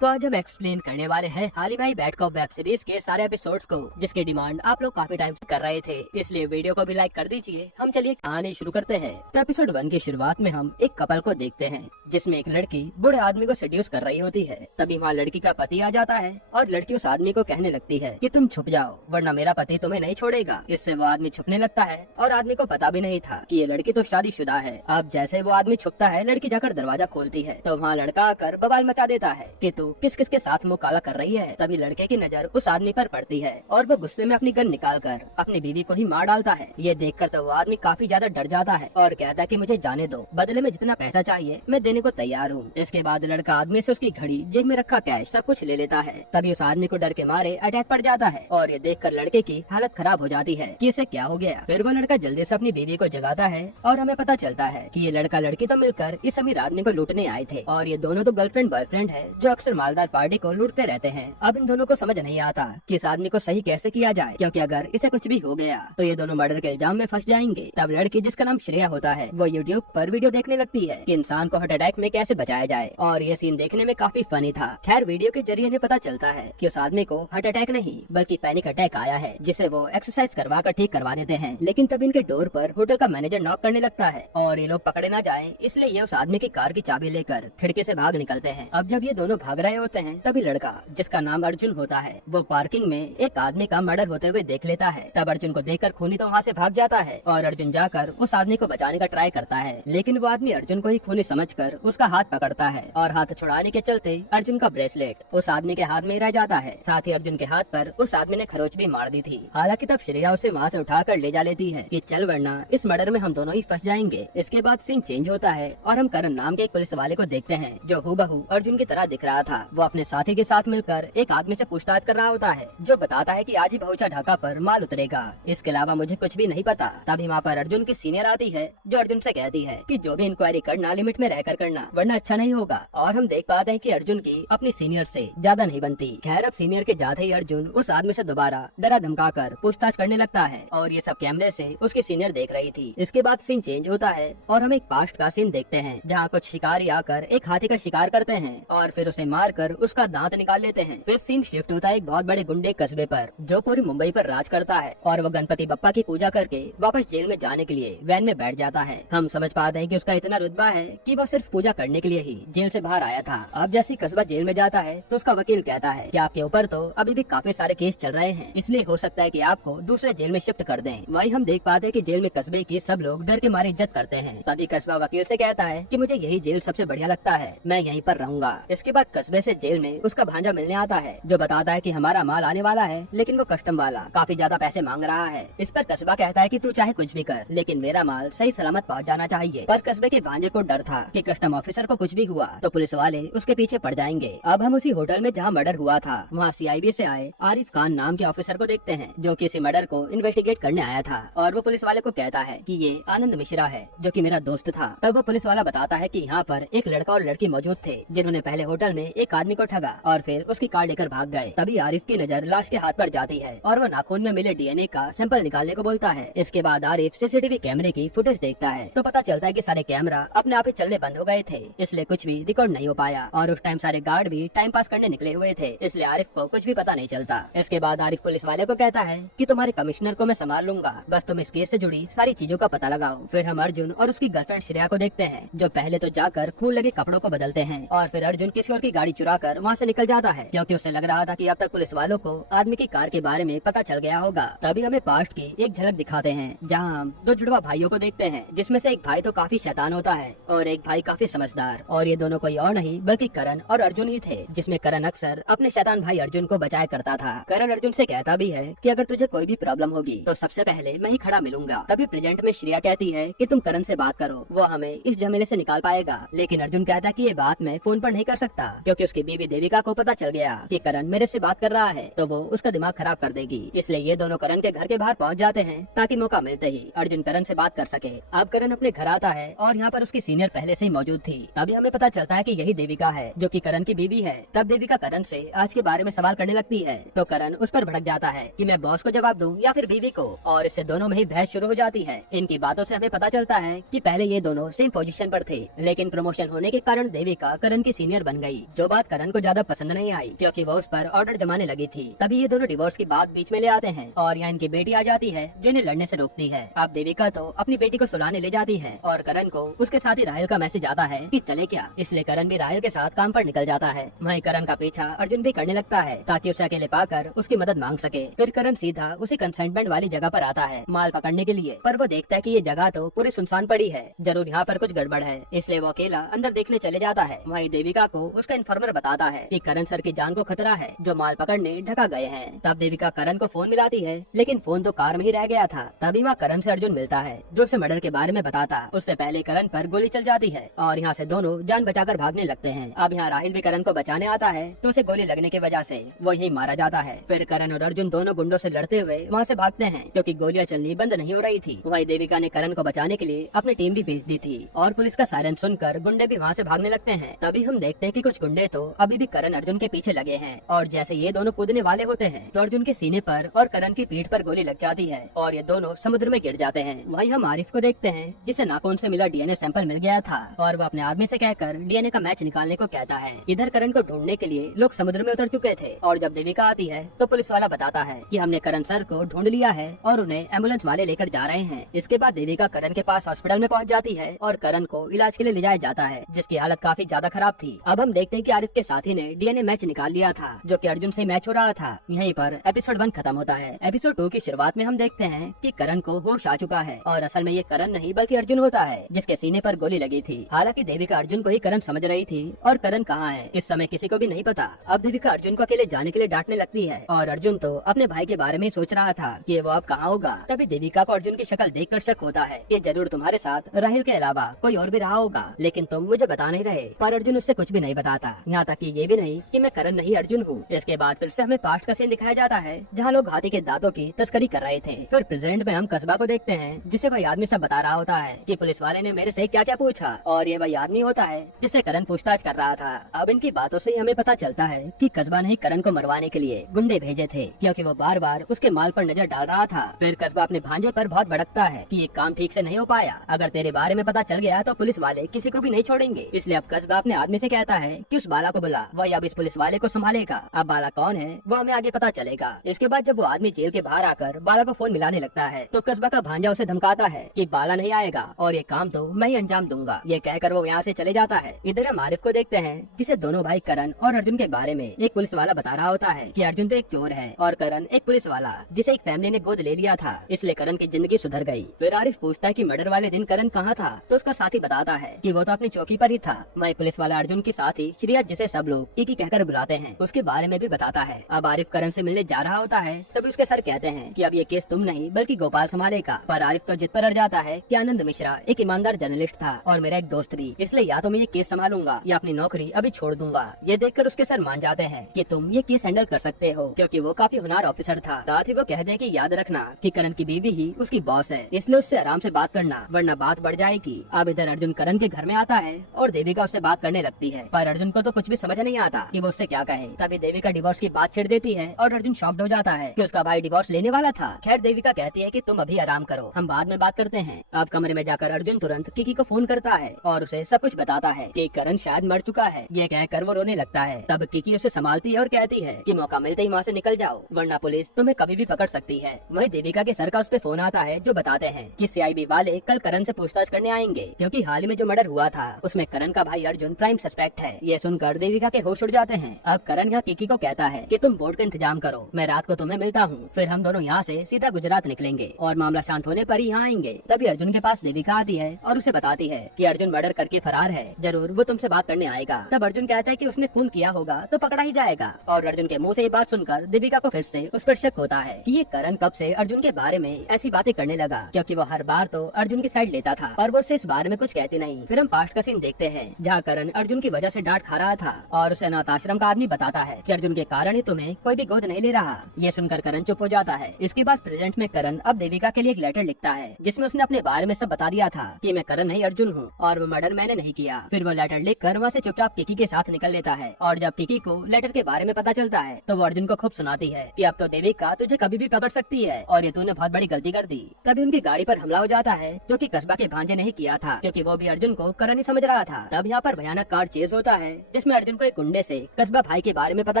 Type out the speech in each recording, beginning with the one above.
तो आज हम एक्सप्लेन करने वाले हैं हाल ही में बैट कॉप वेब सीरीज के सारे एपिसोड्स को, जिसकी डिमांड आप लोग काफी टाइम से कर रहे थे, इसलिए वीडियो को भी लाइक कर दीजिए। हम चलिए कहानी शुरू करते हैं। तो एपिसोड 1 की शुरुआत में हम एक कपल को देखते हैं, जिसमें एक लड़की बूढ़े आदमी को सेड्यूस कर रही होती है। तभी वहाँ लड़की का पति आ जाता है और लड़की उस आदमी को कहने लगती है कि तुम छुप जाओ वरना मेरा पति तुम्हें नहीं छोड़ेगा। इससे वो आदमी छुपने लगता है और आदमी को पता भी नहीं था कि ये लड़की तो शादीशुदा है। अब जैसे वो आदमी छुपता है, लड़की जाकर दरवाजा खोलती है तो वहाँ लड़का आकर बवाल मचा देता है कि तू किस किस के साथ मुँह काला कर रही है। तभी लड़के की नजर उस आदमी पर पड़ती है और वो गुस्से में अपनी गन निकालकर अपनी बीवी को ही मार डालता है। ये देखकर तो वो आदमी काफी ज्यादा डर जाता है और कहता है कि मुझे जाने दो, बदले में जितना पैसा चाहिए मैं देने को तैयार हूँ। इसके बाद लड़का आदमी से उसकी घड़ी, जेब में रखा कैश सब कुछ ले लेता है। तभी उस आदमी को डर के मारे अटैक पड़ जाता है और ये देखकर लड़के की हालत खराब हो जाती है कि इसे क्या हो गया। फिर वो लड़का जल्दी से अपनी बीवी को जगाता है और हमें पता चलता है कि ये लड़का लड़की तो मिलकर इस अमीर आदमी को लूटने आए थे और ये दोनों तो गर्लफ्रेंड बॉयफ्रेंड है जो अक्सर मालदार पार्टी को लूटते रहते हैं। अब इन दोनों को समझ नहीं आता कि इस आदमी को सही कैसे किया जाए, क्योंकि अगर इसे कुछ भी हो गया तो ये दोनों मर्डर के इल्जाम में फंस जाएंगे। तब लड़की, जिसका नाम श्रेया होता है, वो यूट्यूब पर वीडियो देखने लगती है कि इंसान को हार्ट अटैक में कैसे बचाया जाए और ये सीन देखने में काफी फनी था। खैर, वीडियो के जरिए इन्हें पता चलता है कि उस आदमी को हार्ट अटैक नहीं बल्कि पैनिक अटैक आया है, जिसे वो एक्सरसाइज करवा कर ठीक करवा देते हैं। लेकिन तब इनके डोर पर होटल का मैनेजर नॉक करने लगता है और ये लोग पकड़े ना जाएं, इसलिए ये उस आदमी की कार की चाबी लेकर खिड़की से भाग निकलते हैं। अब जब ये दोनों भाग रहे होते हैं तभी लड़का, जिसका नाम अर्जुन होता है, वो पार्किंग में एक आदमी का मर्डर होते हुए देख लेता है। तब अर्जुन को देखकर खूनी तो वहाँ से भाग जाता है और अर्जुन जाकर उस आदमी को बचाने का ट्राई करता है, लेकिन वो आदमी अर्जुन को ही खूनी समझकर उसका हाथ पकड़ता है और हाथ छुड़ाने के चलते अर्जुन का ब्रेसलेट उस आदमी के हाथ में रह जाता है। साथ ही अर्जुन के हाथ पर उस आदमी ने खरोच भी मार दी थी। हालांकि तब श्रेया उसे वहाँ से उठाकर ले जा लेती है कि चल वरना इस मर्डर में हम दोनों ही फंस जाएंगे। इसके बाद सीन चेंज होता है और हम करण नाम के एक पुलिस वाले को देखते हैं जो हूबहू अर्जुन की तरह दिख रहा था। वो अपने साथी के साथ मिलकर एक आदमी से पूछताछ कर रहा होता है जो बताता है कि आज ही बहुचा ढाका पर माल उतरेगा, इसके अलावा मुझे कुछ भी नहीं पता। तभी वहाँ पर अर्जुन की सीनियर आती है जो अर्जुन से कहती है कि जो भी इंक्वायरी करना लिमिट में रहकर करना वरना अच्छा नहीं होगा। और हम देख पाते हैं कि अर्जुन की अपनी सीनियर से ज्यादा नहीं बनती। खैर, अब सीनियर के जाते ही अर्जुन उस आदमी से दोबारा डरा धमका कर पूछताछ करने लगता है और ये सब कैमरे से उसकी सीनियर देख रही थी। इसके बाद सीन चेंज होता है और हम एक पास्ट का सीन देखते हैं जहाँ कुछ शिकारी आकर एक हाथी का शिकार करते हैं और फिर उसे मारकर उसका दांत निकाल लेते हैं। फिर सीन शिफ्ट होता है एक बहुत बड़े गुंडे कस्बे पर जो पूरी मुंबई पर राज करता है और वो गणपति बप्पा की पूजा करके वापस जेल में जाने के लिए वैन में बैठ जाता है। हम समझ पाते हैं कि उसका इतना रुतबा है कि वो सिर्फ पूजा करने के लिए ही जेल से बाहर आया था। अब जैसे कस्बा जेल में जाता है तो उसका वकील कहता है कि आपके ऊपर तो अभी भी काफी सारे केस चल रहे हैं, इसलिए हो सकता है कि आपको दूसरे जेल में शिफ्ट कर दें। वहीं हम देख पाते हैं कि जेल में कस्बे की सब लोग डर के मारे इज्जत करते हैं। तभी कस्बा वकील से कहता है कि मुझे यही जेल सबसे बढ़िया लगता है, मैं यहीं पर रहूंगा। इसके बाद कस्बे से जेल में उसका भांजा मिलने आता है जो बताता है कि हमारा माल आने वाला है, लेकिन वो कस्टम वाला काफी ज्यादा पैसे मांग रहा है। इस पर कस्बा कहता है कि तू चाहे कुछ भी कर, लेकिन मेरा माल सही सलामत पहुंच जाना चाहिए। पर कस्बे के भांजे को डर था कि कस्टम ऑफिसर को कुछ भी हुआ तो पुलिस वाले उसके पीछे पड़ जाएंगे। अब हम उसी होटल में जहाँ मर्डर हुआ था वहाँ CIB से आए आरिफ खान नाम के ऑफिसर को देखते हैं जो कि इसी मर्डर को इन्वेस्टिगेट करने आया था और वो पुलिस वाले को कहता है कि ये आनंद मिश्रा है जो कि मेरा दोस्त था। तब वो पुलिस वाला बताता है कि यहाँ पर एक लड़का और लड़की मौजूद थे जिन्होंने पहले होटल में एक आदमी को ठगा और फिर उसकी कार लेकर भाग गए। तभी आरिफ की नजर लाश के हाथ पर जाती है और वो नाखून में मिले DNA का सैंपल निकालने को बोलता है। इसके बाद आरिफ CCTV कैमरे की फुटेज देखता है तो पता चलता है कि सारे कैमरा अपने आप ही चलने बंद हो गए थे, इसलिए कुछ भी रिकॉर्ड नहीं हो पाया और उस टाइम सारे गार्ड भी टाइम पास करने निकले हुए थे, इसलिए आरिफ को कुछ भी पता नहीं चलता। इसके बाद आरिफ पुलिस वाले को कहता है कि तुम्हारे कमिश्नर को मैं संभाल लूंगा, बस तुम इस केस से जुड़ी सारी चीजों का पता लगाओ। फिर हम अर्जुन और उसकी गर्लफ्रेंड श्रेया को देखते हैं जो पहले तो जाकर खून लगे कपड़ों को बदलते हैं और फिर अर्जुन किसी और की गाड़ी चुरा कर वहाँ से निकल जाता है क्योंकि उसे लग रहा था कि अब तक पुलिस वालों को आदमी की कार के बारे में पता चल गया होगा। तभी हमें पास्ट की एक झलक दिखाते हैं जहाँ हम दो जुड़वा भाइयों को देखते हैं जिसमें से एक भाई तो काफी शैतान होता है और एक भाई काफी समझदार, और ये दोनों कोई और नहीं बल्कि करण और अर्जुन ही थे, जिसमें करण अक्सर अपने शैतान भाई अर्जुन को बचाया करता था। करण अर्जुन से कहता भी है कि अगर तुझे कोई भी प्रॉब्लम होगी तो सबसे पहले मैं ही खड़ा मिलूंगा। तभी प्रेजेंट में श्रेया कहती है कि तुम करण से बात करो, वो हमें इस झमेले से निकाल पाएगा, लेकिन अर्जुन कहता है कि ये बात मैं फोन पर नहीं कर सकता क्योंकि उसकी बीवी देविका को पता चल गया कि करण मेरे से बात कर रहा है तो वो उसका दिमाग खराब कर देगी। इसलिए ये दोनों करण के घर के बाहर पहुंच जाते हैं ताकि मौका मिलते ही अर्जुन करण से बात कर सके। अब करण अपने घर आता है और यहाँ पर उसकी सीनियर पहले से ही मौजूद थी। तभी हमें पता चलता है कि यही देविका है जो कि करण की बीवी है। तब देविका करण से आज के बारे में सवाल करने लगती है तो करण उस पर भड़क जाता है कि मैं बॉस को जवाब दूं या फिर बीवी को, और इससे दोनों में ही बहस शुरू हो जाती है। इनकी बातों से हमें पता चलता है कि पहले ये दोनों सेम पोजीशन पर थे, लेकिन प्रमोशन होने के कारण देविका करण की सीनियर बन गई। जो बात करण को ज्यादा पसंद नहीं आई क्योंकि वो उस पर ऑर्डर जमाने लगी थी। तभी ये दोनों डिवोर्स की बात बीच में ले आते हैं और यहाँ इनकी बेटी आ जाती है जो इन्हें लड़ने से रोकती है। अब देविका तो अपनी बेटी को सुलाने ले जाती है और करण को उसके साथ ही राहुल का मैसेज आता है कि चले क्या, इसलिए करण भी राहुल के साथ काम पर निकल जाता है। वहीं करण का पीछा अर्जुन भी करने लगता है ताकि उसे अकेले पाकर उसकी मदद मांग सके। फिर करण सीधा उसी कंसाइनमेंट वाली जगह पर आता है माल पकड़ने के लिए, पर वो देखता है कि ये जगह तो पूरी सुनसान पड़ी है, जरूर यहाँ पर कुछ गड़बड़ है, इसलिए वो अकेला अंदर देखने चले जाता है। वहीं देविका को उसका इन्फॉर्मर बताता है कि करण सर की जान को खतरा है जो माल पकड़ने ढका गए हैं। तब देविका करण को फोन मिलाती है लेकिन फोन तो कार में ही रह गया था। तभी वहाँ करण से अर्जुन मिलता है जो उसे मर्डर के बारे में बताता। उससे पहले करण पर गोली चल जाती है और यहाँ से दोनों जान बचाकर भागने लगते हैं। अब यहाँ राहुल भी करण को बचाने आता है तो उसे गोली लगने की वजह से वो यहीं मारा जाता है। फिर करण और अर्जुन दोनों गुंडों से लड़ते हुए वहाँ से भागते हैं क्योंकि गोलियां चलनी बंद नहीं हो रही थी। वहीं देविका ने करण को बचाने के लिए अपनी टीम भी भेज दी थी और पुलिस का सायरन सुनकर गुंडे भी वहाँ से भागने लगते हैं। तभी हम देखते हैं कि कुछ गुंडे तो अभी भी करण अर्जुन के पीछे लगे हैं और जैसे ये दोनों कूदने वाले होते हैं तो अर्जुन के सीने पर और करण की पीठ पर गोली लग जाती है और ये दोनों समुद्र में गिर जाते हैं। वहीं हम आरिफ को देखते हैं जिसे नाखून से मिला डीएनए सैंपल मिल गया था और वो अपने आदमी से कहकर डीएनए का मैच निकालने को कहता है। इधर करण को ढूंढने के लिए लोग समुद्र में उतर चुके थे और जब देविका आती है तो पुलिस वाला बताता है कि हमने करण सर को ढूंढ लिया है और उन्हें एम्बुलेंस वाले लेकर जा रहे हैं। इसके बाद देविका करण के पास हॉस्पिटल में पहुंच जाती है और करण को इलाज के लिए ले जाया जाता है जिसकी हालत काफी ज्यादा खराब थी। अब हम देखते हैं कि आरिफ के साथी ने डीएनए मैच निकाल लिया था जो कि अर्जुन से मैच हो रहा था। यहीं पर एपिसोड 1 खत्म होता है। एपिसोड 2 की शुरुआत में हम देखते हैं कि करण को होश आ चुका है और असल में ये करण नहीं बल्कि अर्जुन होता है जिसके सीने पर गोली लगी थी। हालांकि देविका अर्जुन को ही करण समझ रही थी और करण कहाँ है इस समय किसी को भी नहीं पता। अब देविका अर्जुन को अकेले जाने के लिए डांटने लगती है और अर्जुन तो अपने भाई के बारे में सोच रहा था कि वो अब कहाँ होगा। तभी देविका को अर्जुन की शक्ल देखकर शक होता है कि जरूर तुम्हारे साथ राहुल के अलावा कोई और भी रहा होगा, लेकिन तुम मुझे बता नहीं रहे। पर अर्जुन उससे कुछ भी नहीं बताता, यहाँ तक कि ये भी नहीं कि मैं करण नहीं अर्जुन हूँ। इसके बाद फिर से हमें पास्ट का सीन दिखाया जाता है जहाँ लोग हाथी के दांतों की तस्करी कर रहे थे। फिर प्रेजेंट में हम कस्बा को देखते हैं जिसे वही आदमी सब बता रहा होता है कि पुलिस वाले ने मेरे से क्या क्या पूछा और ये वही आदमी होता है जिससे करण पूछताछ कर रहा था। अब इनकी बातों से हमें पता चलता है कि कस्बा ने करण को मरवाने के लिए गुंडे भेजे थे क्योंकि वो बार बार उसके माल पर नजर डाल रहा था। फिर कस्बा अपने भांजे पर बहुत भड़कता है कि ये काम ठीक से नहीं हो पाया, अगर तेरे बारे में पता चल गया तो पुलिस वाले किसी को भी नहीं छोड़ेंगे। इसलिए अब कस्बा अपने आदमी से कहता है कि उस बाला को बुला, वही अब इस पुलिस वाले को संभालेगा। अब बाला कौन है वो हमें आगे पता चलेगा। इसके बाद जब वो आदमी जेल के बाहर आकर बाला को फोन मिलाने लगता है तो कस्बा का भांजा उसे धमकाता है कि बाला नहीं आएगा और ये काम तो मैं ही अंजाम दूंगा। ये कहकर वो यहाँ से चले जाता है। इधर हम आरिफ को देखते हैं जिसे दोनों भाई करण और अर्जुन के बारे में एक पुलिस वाला बता रहा होता है कि अर्जुन तो एक चोर है और करण एक पुलिस वाला जिसे एक फैमिली ने गोद ले लिया था, इसलिए करण की जिंदगी सुधर गई। फिर आरिफ पूछता है कि मर्डर वाले दिन करण कहाँ था तो उसका साथी बताता है कि वो तो अपनी चौकी पर ही था। वही पुलिस वाला अर्जुन के साथी श्रेया जिसे सब लोग एक ही कहकर बुलाते हैं उसके बारे में भी बताता है। अब आरिफ करण से मिलने जा रहा होता है तभी उसके सर कहते हैं कि अब ये केस तुम नहीं बल्कि गोपाल संभालेगा। पर आरिफ तो जिद पर अड़ जाता है कि आनंद मिश्रा एक ईमानदार जर्नलिस्ट था और मेरा एक दोस्त भी, इसलिए या तो मैं ये केस संभालूंगा या अपनी नौकरी अभी छोड़ दूंगा। ये देखकर उसके सर मान जाते हैं कि तुम ये केस हैंडल कर सकते हो क्योंकि वो काफी होनहार ऑफिसर था। साथ ही वो कहते हैं कि याद रखना कि करण की बीवी ही उसकी बॉस है, इसलिए उससे आराम से बात करना वरना बात बढ़ जाएगी। अब इधर अर्जुन करण के घर में आता है और देविका उससे बात करने लगती है पर अर्जुन को तो कुछ भी समझ नहीं आता कि वो उससे क्या कहे। तभी देविका डिवोर्स की बात छेड़ देती है और अर्जुन शॉक्ड हो जाता है कि उसका भाई डिवोर्स लेने वाला था। खैर देविका कहती है कि तुम अभी आराम करो, हम बाद में बात करते हैं। अब कमरे में जाकर अर्जुन तुरंत किकी को फोन करता है और उसे सब कुछ बताता है कि करण शायद मर चुका है। ये कहकर वो रोने लगता है। तब किकी उसे संभालती है और कहती है कि मौका मिलते ही वहाँ से निकल जाओ वरना पुलिस तुम्हें कभी भी पकड़ सकती है। वही देविका के सर का उस पे फोन आता है जो बताते हैं कि सीआईबी वाले कल करण से पूछताछ करने आएंगे क्योंकि हाल ही में जो मर्डर हुआ था उसमें करण का भाई अर्जुन प्राइम सस्पेक्ट है। ये सुनकर देविका के होश उड़ जाते हैं। अब करण यहाँ किकी को कहता है कि तुम बोर्ड का इंतजाम करो, मैं रात को तुम्हें मिलता हूँ, फिर हम दोनों यहाँ से सीधा गुजरात निकलेंगे और मामला शांत होने पर ही यहाँ आएंगे। तभी अर्जुन के पास देविका आती है और उसे बताती है कि अर्जुन मर्डर करके फरार है, जरूर वो तुमसे बात करने आएगा। तब अर्जुन कहता है कि उसने खून किया होगा तो पकड़ा ही जाएगा और अर्जुन के मुँह से ये बात सुनकर देविका को फिर से उस पर शक होता है कि ये करण कब से अर्जुन के बारे में ऐसी बातें करने लगा क्योंकि वो हर बार तो अर्जुन की साइड लेता था पर वो उससे इस बारे में कुछ कहती नहीं। फिर हम पास्ट का सीन देखते हैं जहाँ करण अर्जुन की वजह से डांट खा रहा था और उसे अनाथ आश्रम का आदमी बताता है कि अर्जुन के कारण ही तुम्हें कोई भी गोद नहीं ले रहा। ये सुनकर करण चुप हो जाता है। इसके बाद प्रेजेंट में करण अब देविका के लिए एक लेटर लिखता है जिसमें उसने अपने बारे में सब बता दिया था कि मैं करण नहीं अर्जुन हूँ और वो मर्डर मैंने नहीं किया। फिर वो लेटर लिख कर वहाँ से चुपचाप किकी के साथ निकल लेता है और जब किकी को लेटर के बारे में पता चलता है तो वो अर्जुन को खूब सुनाती है कि अब तो देविका तुझे कभी भी पकड़ सकती है और ये तूने बहुत बड़ी गलती कर दी। तभी उनकी गाड़ी पर हमला हो जाता है जो कि कस्बा के भांजे नहीं किया था क्योंकि वो भी अर्जुन को करण ही समझ रहा था। तब यहाँ पर भयानक कार चेज होता है जिसमें जिसमें अर्जुन को एक गुंडे से कस्बा भाई के बारे में पता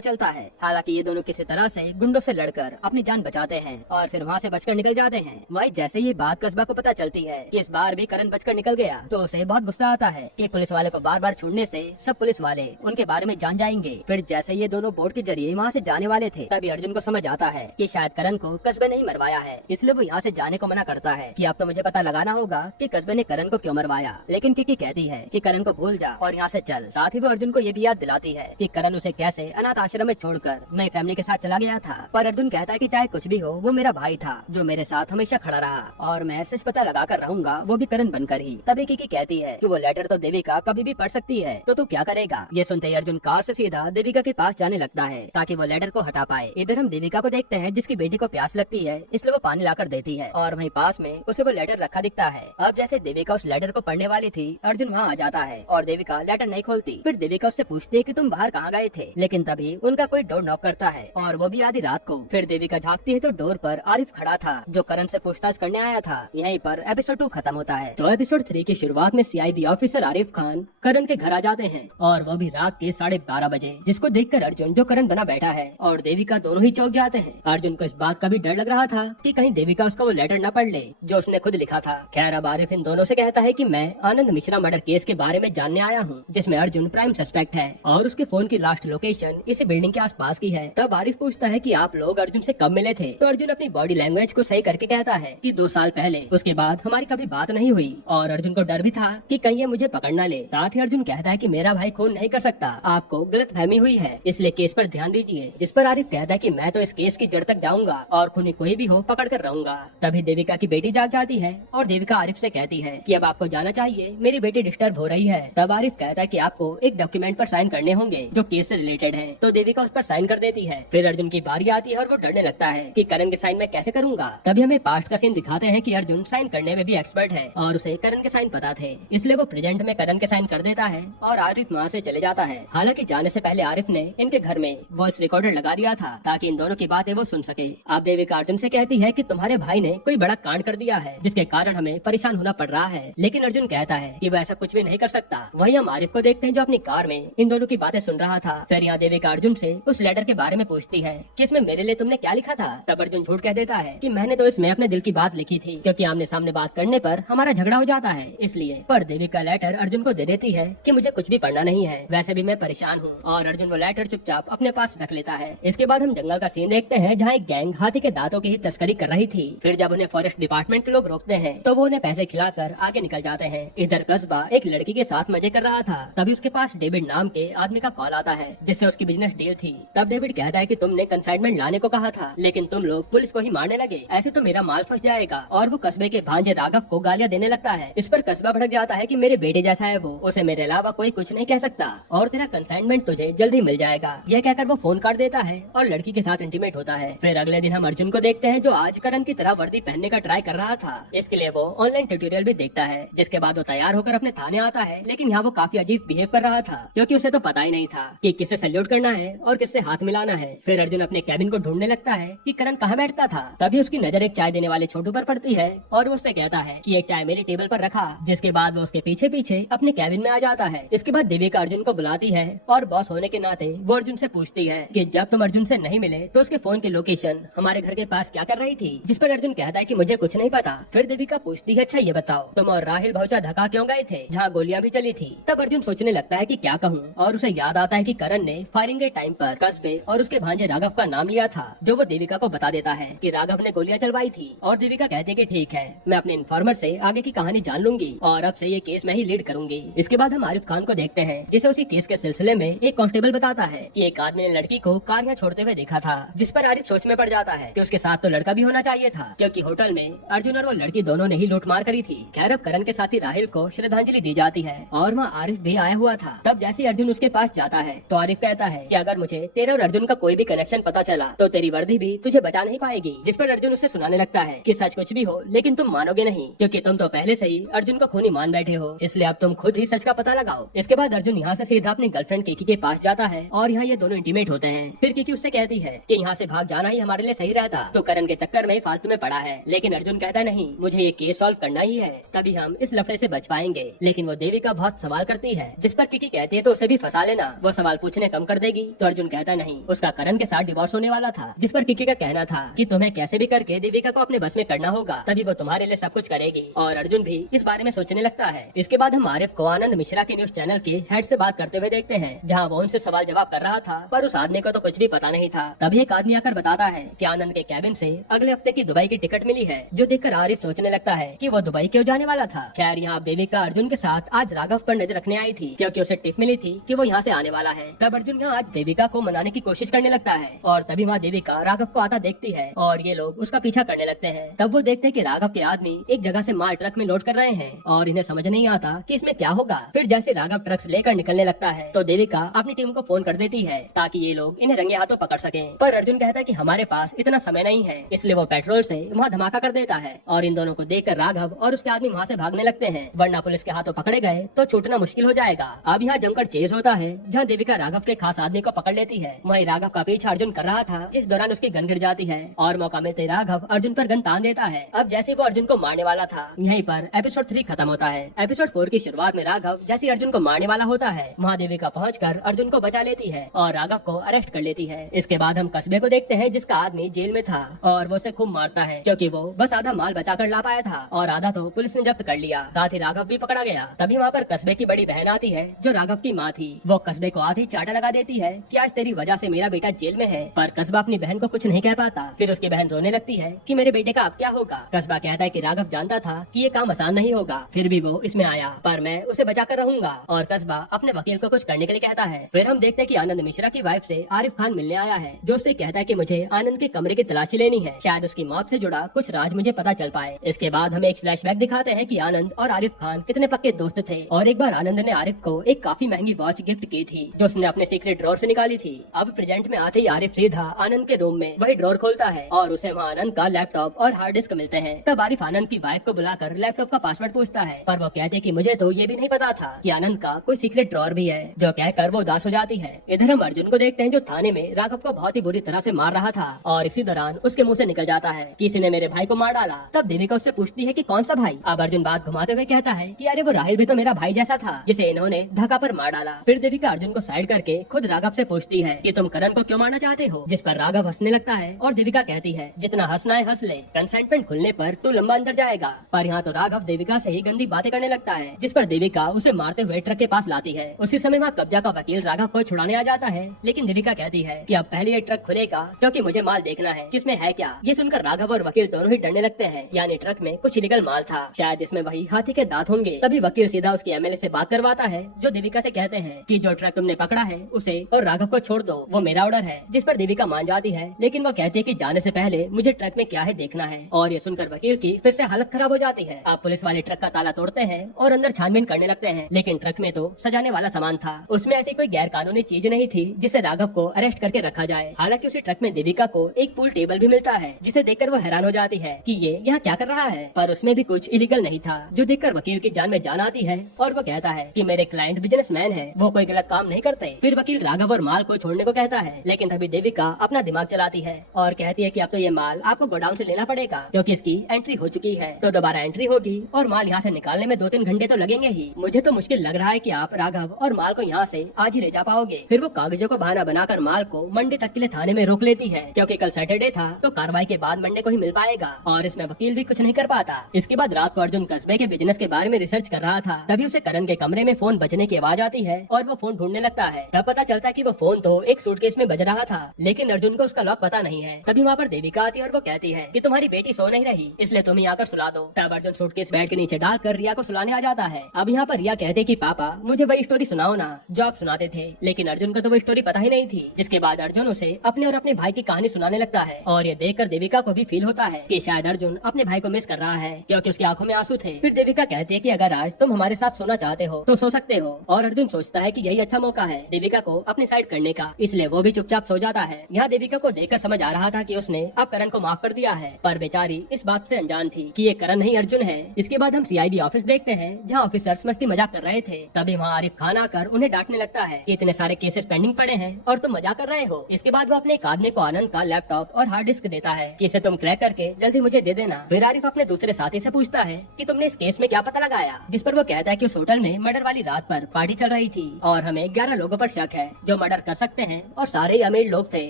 चलता है। हालांकि ये दोनों किसी तरह से गुंडों से लड़कर अपनी जान बचाते हैं और फिर वहाँ से बचकर निकल जाते हैं। वही जैसे ये बात कस्बा को पता चलती है कि इस बार भी करण बचकर निकल गया तो उसे बहुत गुस्सा आता है कि पुलिस वाले को बार बार छोड़ने से सब पुलिस वाले उनके बारे में जान जाएंगे। फिर जैसे ये दोनों बोट के जरिए वहाँ से जाने वाले थे तभी अर्जुन को समझ आता है कि शायद करण को कस्बे ने ही मरवाया है, इसलिए वो यहाँ से जाने को मना करता है कि अब तो मुझे पता लगाना होगा कि कस्बे ने करण को क्यों मरवाया। लेकिन किकी कहती है कि करण को भूल जा और यहाँ से चल। साथ ही वो अर्जुन को ये भी याद दिलाती है कि करण उसे कैसे अनाथ आश्रम में छोड़कर नई फैमिली के साथ चला गया था। पर अर्जुन कहता है कि चाहे कुछ भी हो वो मेरा भाई था जो मेरे साथ हमेशा खड़ा रहा और मैं सच पता लगा कर रहूंगा, वो भी करण बनकर ही। तभी किकी कहती है कि वो लेटर तो देविका कभी भी पढ़ सकती है तो तू क्या करेगा। ये सुनते ही अर्जुन कार से सीधा देविका के पास जाने लगता है ताकि वो लेटर को हटा पाए। इधर हम देविका को देखते हैं जिसकी बेटी को प्यास लगती है इसलिए वो पानी लाकर देती है और वहीं पास में उसे वो लेटर रखा दिखता है। अब जैसे देविका उस लेटर को पढ़ने वाली थी अर्जुन वहाँ आ जाता है और देविका लेटर नहीं खोलती। फिर देविका उससे पूछती है कि तुम बाहर कहाँ गए थे, लेकिन तभी उनका कोई डोर नॉक करता है और वो भी आधी रात को। फिर देविका झाँकती है तो डोर पर आरिफ खड़ा था जो करण से पूछताछ करने आया था। यहीं पर एपिसोड 2 खत्म होता है। तो एपिसोड 3 की शुरुआत में सीआईडी ऑफिसर आरिफ खान करण के घर आ जाते हैं और वो भी रात के 12:30 बजे, जिसको देखकर अर्जुन जो करण बना बैठा है और देविका दोनों ही चौंक जाते हैं। अर्जुन को इस बात का भी डर लग रहा था कि कहीं देविका उसका वो लेटर न पढ़ ले जो उसने खुद लिखा था। खैर अब आरिफ इन दोनों से कहता है कि मैं आनंद मिश्रा मर्डर केस के बारे में जानने आया हूँ जिसमें अर्जुन प्राइम सस्पेक्ट है और उसके फोन की लास्ट लोकेशन इसी बिल्डिंग के आसपास की है। तब आरिफ पूछता है कि आप लोग अर्जुन से कब मिले थे, तो अर्जुन अपनी बॉडी लैंग्वेज को सही करके कहता है कि 2 साल पहले। उसके बाद हमारी कभी बात नहीं हुई और अर्जुन को डर भी था कि कहीं ये मुझे पकड़ न ले। साथ ही अर्जुन कहता है कि मेरा भाई खून नहीं कर सकता, आपको गलत फहमी हुई है, इसलिए केस पर ध्यान दीजिए। जिस पर आरिफ कहता है कि मैं तो इस केस की जड़ तक जाऊंगा और खूनी कोई भी हो पकड़ कर रहूंगा। तभी देविका की बेटी जाग जाती है और देविका आरिफ से कहती है कि अब आपको जाना चाहिए, मेरी बेटी डिस्टर्ब हो रही है। तब आरिफ कहता है कि आपको एक डॉक्यूमेंट पर साइन करने होंगे जो केस से रिलेटेड है, तो देविका उस पर साइन कर देती है। फिर अर्जुन की बारी आती है और वो डरने लगता है कि करण के साइन मैं कैसे करूंगा। तभी हमें पास्ट का सीन दिखाते हैं कि अर्जुन साइन करने में भी एक्सपर्ट है और उसे करण के साइन पता थे, इसलिए वो प्रेजेंट में करण के साइन कर देता है और आरिफ वहाँ से चले जाता है। हालांकि जाने से पहले आरिफ ने इनके घर में वॉइस रिकॉर्डर लगा दिया था ताकि इन दोनों की बातें वो सुन सके। अब देविका अर्जुन से कहती है कि तुम्हारे भाई ने कोई बड़ा कांड कर दिया है जिसके कारण हमें परेशान होना पड़ रहा है, लेकिन अर्जुन कहता है कि वो ऐसा कुछ भी नहीं कर सकता। वहीं हम आरिफ को देखते हैं जो अपनी कार में इन दोनों की बातें सुन रहा था। फिर यहाँ देविका अर्जुन से उस लेटर के बारे में पूछती है कि इसमें मेरे लिए तुमने क्या लिखा था। तब अर्जुन झूठ कह देता है कि मैंने तो इसमें अपने दिल की बात लिखी थी, क्योंकि आमने सामने बात करने पर हमारा झगड़ा हो जाता है इसलिए। पर देविका लेटर अर्जुन को दे देती है कि मुझे कुछ भी पढ़ना नहीं है, वैसे भी मैं परेशान हूँ, और अर्जुन वो लेटर चुपचाप अपने पास रख लेता है। इसके बाद हम जंगल का सीन देखते हैं जहाँ एक गैंग हाथी के दांतों की ही तस्करी कर रही थी। फिर जब उन्हें फॉरेस्ट डिपार्टमेंट के लोग रोकते हैं तो वो उन्हें पैसे खिलाकर आगे निकल जाते हैं। इधर कस्बा एक लड़की के साथ मजे कर रहा था, तभी उसके पास डेविड नाम के आदमी का कॉल आता है जिससे उसकी बिजनेस डील थी। तब डेविड कहता है कि तुमने कंसाइनमेंट लाने को कहा था लेकिन तुम लोग पुलिस को ही मारने लगे, ऐसे तो मेरा माल फंस जाएगा। और वो कस्बे के भांजे राघव को गालियां देने लगता है। इस पर कस्बा भड़क जाता है कि मेरे बेटे जैसा है वो, उसे मेरे अलावा कोई कुछ नहीं कह सकता और तेरा कंसाइनमेंट तुझे जल्दी मिल जाएगा। यह कहकर वो फोन काट देता है और लड़की के साथ इंटीमेट होता है। फिर अगले दिन हम अर्जुन को देखते हैं जो आज करण की तरह वर्दी पहनने का ट्राई कर रहा था। इसके लिए वो ऑनलाइन ट्यूटोरियल भी देखता है, जिसके बाद वो तैयार होकर अपने थाने आता है। लेकिन यहाँ वो काफी अजीब बिहेव कर रहा था क्योंकि उसे तो पता ही नहीं था कि किससे सैल्यूट करना है और किससे हाथ मिलाना है। फिर अर्जुन अपने कैबिन को ढूंढने लगता है कि करण कहाँ बैठता था। तभी उसकी नजर एक चाय देने वाले छोटू पर पड़ती है और वो उससे कहता है कि एक चाय मेरी टेबल पर रखा, जिसके बाद वो उसके पीछे पीछे अपने कैबिन में आ जाता है। इसके बाद देविका अर्जुन को बुलाती है और बॉस होने के नाते वो अर्जुन से पूछती है कि जब तुम अर्जुन से नहीं मिले तो उसके फोन की लोकेशन हमारे घर के पास क्या कर रही थी, जिस पर अर्जुन कहता है कि मुझे कुछ नहीं पता। फिर देविका पूछती है अच्छा ये बताओ तुम और राहिल भौचा धक्का क्यों गए थे जहाँ गोलियां भी चली थी। तब अर्जुन सोचने लगता है कि क्या कहूँ और उसे याद आता है कि करण ने फायरिंग के टाइम पर कस्बे और उसके भांजे राघव का नाम लिया था, जो वो देविका को बता देता है कि राघव ने गोलियां चलवाई थी। और देविका कहती है कि ठीक है, मैं अपने इन्फॉर्मर से आगे की कहानी जान लूंगी और अब से ये केस मैं ही लीड करूंगी। इसके बाद हम आरिफ खान को देखते हैं जिसे उसी केस के सिलसिले में एक कांस्टेबल बताता है कि एक आदमी ने लड़की को कार यहाँ छोड़ते हुए देखा था, जिस पर आरिफ सोच में पड़ जाता है कि उसके साथ तो लड़का भी होना चाहिए था क्योंकि होटल में अर्जुन और वो लड़की दोनों ने ही लूटमार करी थी। खैर अब करण के साथी राहिल को श्रद्धांजलि दी जाती है और वहाँ आरिफ भी आया हुआ था। तब जैसे अर्जुन उसके पास जाता है तो आरिफ कहता है कि अगर मुझे तेरे और अर्जुन का कोई भी कनेक्शन पता चला तो तेरी वर्दी भी तुझे बचा नहीं पाएगी। जिस पर अर्जुन उससे सुनाने लगता है कि सच कुछ भी हो लेकिन तुम मानोगे नहीं क्योंकि तुम तो पहले से ही अर्जुन को खूनी मान बैठे हो, इसलिए अब तुम खुद ही सच का पता लगाओ। इसके बाद अर्जुन यहाँ से सीधा अपनी गर्लफ्रेंड किकी के पास जाता है और यहाँ ये दोनों इंटीमेट होते हैं। फिर किकी उससे कहती है कि यहाँ से भाग जाना ही हमारे लिए सही रहता, तो करण के चक्कर में फालतू में पड़ा है। लेकिन अर्जुन कहता नहीं, मुझे ये केस सॉल्व करना ही है, तभी हम इस लफड़े से बच पाएंगे। लेकिन वो देविका बहुत सवाल करती है, जिस पर किकी कहती है तो उसे भी फंसा लेना, वो सवाल पूछने कम कर देगी। तो अर्जुन कहता नहीं, उसका करण के साथ डिवोर्स होने वाला था, जिस पर किकी का कहना था कि तुम्हें कैसे भी करके देविका को अपने बस में करना होगा, तभी वो तुम्हारे लिए सब कुछ करेगी। और अर्जुन भी इस बारे में सोचने लगता है। इसके बाद हम आरिफ को आनंद मिश्रा के न्यूज चैनल के हेड से बात करते हुए देखते हैं, जहाँ वो उनसे सवाल जवाब कर रहा था, पर उस आदमी को तो कुछ भी पता नहीं था। तभी एक आदमी आकर बताता है कि आनंद के कैबिन से अगले हफ्ते की दुबई की टिकट मिली है, जो देखकर आरिफ सोचने लगता है कि वो दुबई क्यों जाने वाला था। खैर यहाँ देविका अर्जुन के साथ आज राघव पर नजर रखने आई थी, क्योंकि उसे टिप मिली थी कि वो यहाँ से आने वाला है। तब अर्जुन यहाँ आज देविका को मनाने की कोशिश करने लगता है, और तभी वहाँ देविका राघव को आता देखती है और ये लोग उसका पीछा करने लगते हैं। तब वो देखते हैं कि राघव के आदमी एक जगह से माल ट्रक में लोड कर रहे हैं और इन्हें समझ नहीं आता कि इसमें क्या होगा। फिर जैसे राघव ट्रक लेकर निकलने लगता है तो देविका अपनी टीम को फोन कर देती है ताकि ये लोग इन्हें रंगे हाथों पकड़ सके। पर अर्जुन कहता है कि हमारे पास इतना समय नहीं है, इसलिए वो पेट्रोल से वहाँ धमाका कर देता है और इन दोनों को देखकर राघव और उसके आदमी वहाँ से भागने लगते हैं, वरना पुलिस के हाथों पकड़े गए तो छूटना मुश्किल हो जाएगा। अब यहाँ जमकर चेज होता है, जहाँ देविका राघव के खास आदमी को पकड़ लेती है। वही राघव का पीछा अर्जुन कर रहा था, जिस दौरान उसकी गन गिर जाती है और मौका मिलते राघव अर्जुन पर गन तान देता है। अब जैसे वो अर्जुन को मारने वाला था, यहीं पर एपिसोड 3 खत्म होता है। एपिसोड 4 की शुरुआत में राघव जैसे अर्जुन को मारने वाला होता है, वहाँ देविका पहुंचकर अर्जुन को बचा लेती है और राघव को अरेस्ट कर लेती है। इसके बाद हम कस्बे को देखते हैं, जिसका आदमी जेल में था और वो उसे खूब मारता है, क्योंकि वो बस आधा माल बचा कर ला पाया था और आधा तो पुलिस ने जब्त कर लिया। साथ ही राघव भी पकड़ा गया। तभी वहाँ पर कस्बे की बड़ी बहन आती है, जो राघव की माँ थी। वो कस्बे को आधी चाटा लगा देती है कि आज तेरी वजह से मेरा बेटा जेल में है, पर कस्बा अपनी बहन को कुछ नहीं कह पाता। फिर उसकी बहन रोने लगती है कि मेरे बेटे का अब क्या होगा। कस्बा कहता है कि राघव जानता था कि ये काम आसान नहीं होगा, फिर भी वो इसमें आया, पर मैं उसे बचा कर रहूंगा। और कस्बा अपने वकील को कुछ करने के लिए कहता है। फिर हम देखते हैं कि आनंद मिश्रा की वाइफ से आरिफ खान मिलने आया है, जो उससे कहता है कि मुझे आनंद के कमरे की तलाशी लेनी है, शायद उसकी मौत से जुड़ा कुछ राज मुझे पता चल पाए। इसके बाद हमें एक फ्लैशबैक दिखाते हैं कि आनंद और आरिफ खान कितने पक्के दोस्त थे, और एक बार आनंद ने आरिफ को एक काफी महंगी वॉच गिफ्ट की थी, जो उसने अपने सीक्रेट ड्रॉर से निकाली थी। अब प्रेजेंट में आते ही आरिफ सीधा आनंद के रूम में वही ड्रॉर खोलता है और उसे वहाँ आनंद का लैपटॉप और हार्ड डिस्क मिलते हैं। तब आरिफ आनंद की वाइफ को बुलाकर लैपटॉप का पासवर्ड पूछता है, पर वो कहते कि मुझे तो ये भी नहीं पता था कि आनंद का कोई सीक्रेट ड्रॉर भी है, जो कहकर वो उदास हो जाती है। इधर हम अर्जुन को देखते हैं, जो थाने में राघव को बहुत ही बुरी तरह से मार रहा था, और इसी दौरान उसके मुंह से निकल जाता है किसी ने मेरे भाई को मार डाला। तब देविका उससे पूछती है कि कौन सा भाई। अब अर्जुन बात घुमाते हुए कहता है कि अरे वो राहिल भी तो मेरा भाई जैसा था, जिसे इन्होंने धक्का पर मार डाला। फिर देविका अर्जुन को साइड करके खुद राघव से पूछती है कि तुम करण को क्यों मारना चाहते हो, जिस पर राघव हंसने लगता है और देविका कहती है जितना हंसना है हंस ले, कंसेंटमेंट खुलने पर तू लंबा अंदर जाएगा। पर यहाँ तो राघव देविका से ही गंदी बातें करने लगता है, जिस पर देविका उसे मारते हुए ट्रक के पास लाती है। उसी समय वहाँ कब्जा का वकील राघव को छुड़ाने आ जाता है, लेकिन देविका कहती है कि अब पहले ये ट्रक खुलेगा, क्योंकि मुझे माल देखना है किसमें है क्या। ये सुनकर राघव और वकील दोनों ही डरने लगते हैं, यानी ट्रक में कुछ इलीगल माल था, शायद इसमें वही हाथी के दांत होंगे। तभी वकील सीधा उसके एमएलए से बात करवाता है, जो देविका से कहते हैं कि जो ट्रक तुमने पकड़ा है उसे और राघव को छोड़ दो, वो मेरा ऑर्डर है। जिस पर देविका मान जाती है, लेकिन वो कहती है कि जाने से पहले मुझे ट्रक में क्या है देखना है। और ये सुनकर वकील की फिर से हालत खराब हो जाती है। अब पुलिस वाले ट्रक का ताला तोड़ते हैं और अंदर छानबीन करने लगते हैं, लेकिन ट्रक में तो सजाने वाला सामान था, उसमें ऐसी कोई गैर कानूनी चीज नहीं थी जिसे राघव को अरेस्ट करके रखा जाए। हालांकि उसी ट्रक में देविका को एक पूल टेबल भी मिलता है, जिसे देखकर वो हैरान हो जाती है कि ये यहाँ क्या कर रहा है, पर उसमें भी कुछ इलीगल नहीं था, जो देखकर वकील की जान में जान आती है। और वो कहता है कि मेरे क्लाइंट बिजनेसमैन है, वो कोई गलत काम नहीं करते। फिर वकील राघव और माल को छोड़ने को कहता है, लेकिन तभी देविका अपना दिमाग चलाती है और कहती है कि अब तो ये माल आपको गोडाउन से लेना पड़ेगा, क्योंकि इसकी एंट्री हो चुकी है, तो दोबारा एंट्री होगी और माल यहाँ से निकालने में 2-3 घंटे तो लगेंगे ही। मुझे तो मुश्किल लग रहा है कि आप राघव और माल को यहाँ से आज ही ले जा पाओगे। फिर वो कागजों को बहाना बनाकर माल को मंडे तक के लिए थाने में रोक लेती है, क्योंकि कल सैटरडे था, तो कार्रवाई के बाद मंडे को ही मिल पाएगा, और इसमें वकील भी कुछ नहीं कर पाता। इसके बाद रात को अर्जुन कस्बे के बिजनेस के बारे में रिसर्च कर रहा था, तभी उसे करण के कमरे में फोन बजने की आवाज आती है और वो फोन ढूंढने लगता है। तब पता चलता है कि वो फोन तो एक सूटकेस में बज रहा था, लेकिन अर्जुन को उसका लॉक पता नहीं है। तभी वहाँ पर देविका आती है और वो कहती है कि तुम्हारी बेटी सो नहीं रही, इसलिए तुम यहाँ आकर सुला दो। तब अर्जुन सूटकेस बेड के नीचे डालकर रिया को सुलाने आ जाता है। अब यहाँ पर रिया कहते कि पापा मुझे वही स्टोरी सुनाओ ना जो आप सुनाते थे, लेकिन अर्जुन को तो वो स्टोरी पता ही नहीं थी। जिसके बाद अर्जुन उसे अपने और अपने भाई की कहानी सुनाने लगता है, और ये देखकर देविका को भी फील होता है कि शायद अर्जुन अपने भाई को मिस कर रहा है, क्योंकि उसकी आंखों में आंसू थे। फिर देविका कहती है कि अगर आज तुम हमारे साथ सोना चाहते हो तो सो सकते हो, और अर्जुन सोचता है कि यही अच्छा मौका है देविका को अपनी साइड करने का, इसलिए वो भी चुपचाप सो जाता है। यहाँ देविका को देखकर समझ आ रहा था कि उसने अब करण को माफ कर दिया है, पर बेचारी इस बात से अनजान थी कि ये करण नहीं अर्जुन है। इसके बाद हम सीआईडी ऑफिस देखते हैं, जहाँ ऑफिसर्स मस्ती मजाक कर रहे थे। तभी वहाँ आरिफ खान आकर उन्हें डांटने लगता है कि इतने सारे केसेस पेंडिंग पड़े हैं और तुम मजाक कर रहे हो। इसके बाद वो अपने एक आदमी को आनंद का लैपटॉप और हार्ड डिस्क देता है कि इसे तुम क्रैक करके जल्दी मुझे दे देना। फिर आरिफ अपने दूसरे साथी से पूछता है कि तुमने इस केस में क्या पता लगाया, जिस पर वो कहता है कि उस होटल में मर्डर वाली रात पर पार्टी चल चल रही थी और हमें 11 लोगों पर शक है जो मर्डर कर सकते हैं और सारे ही अमीर लोग थे।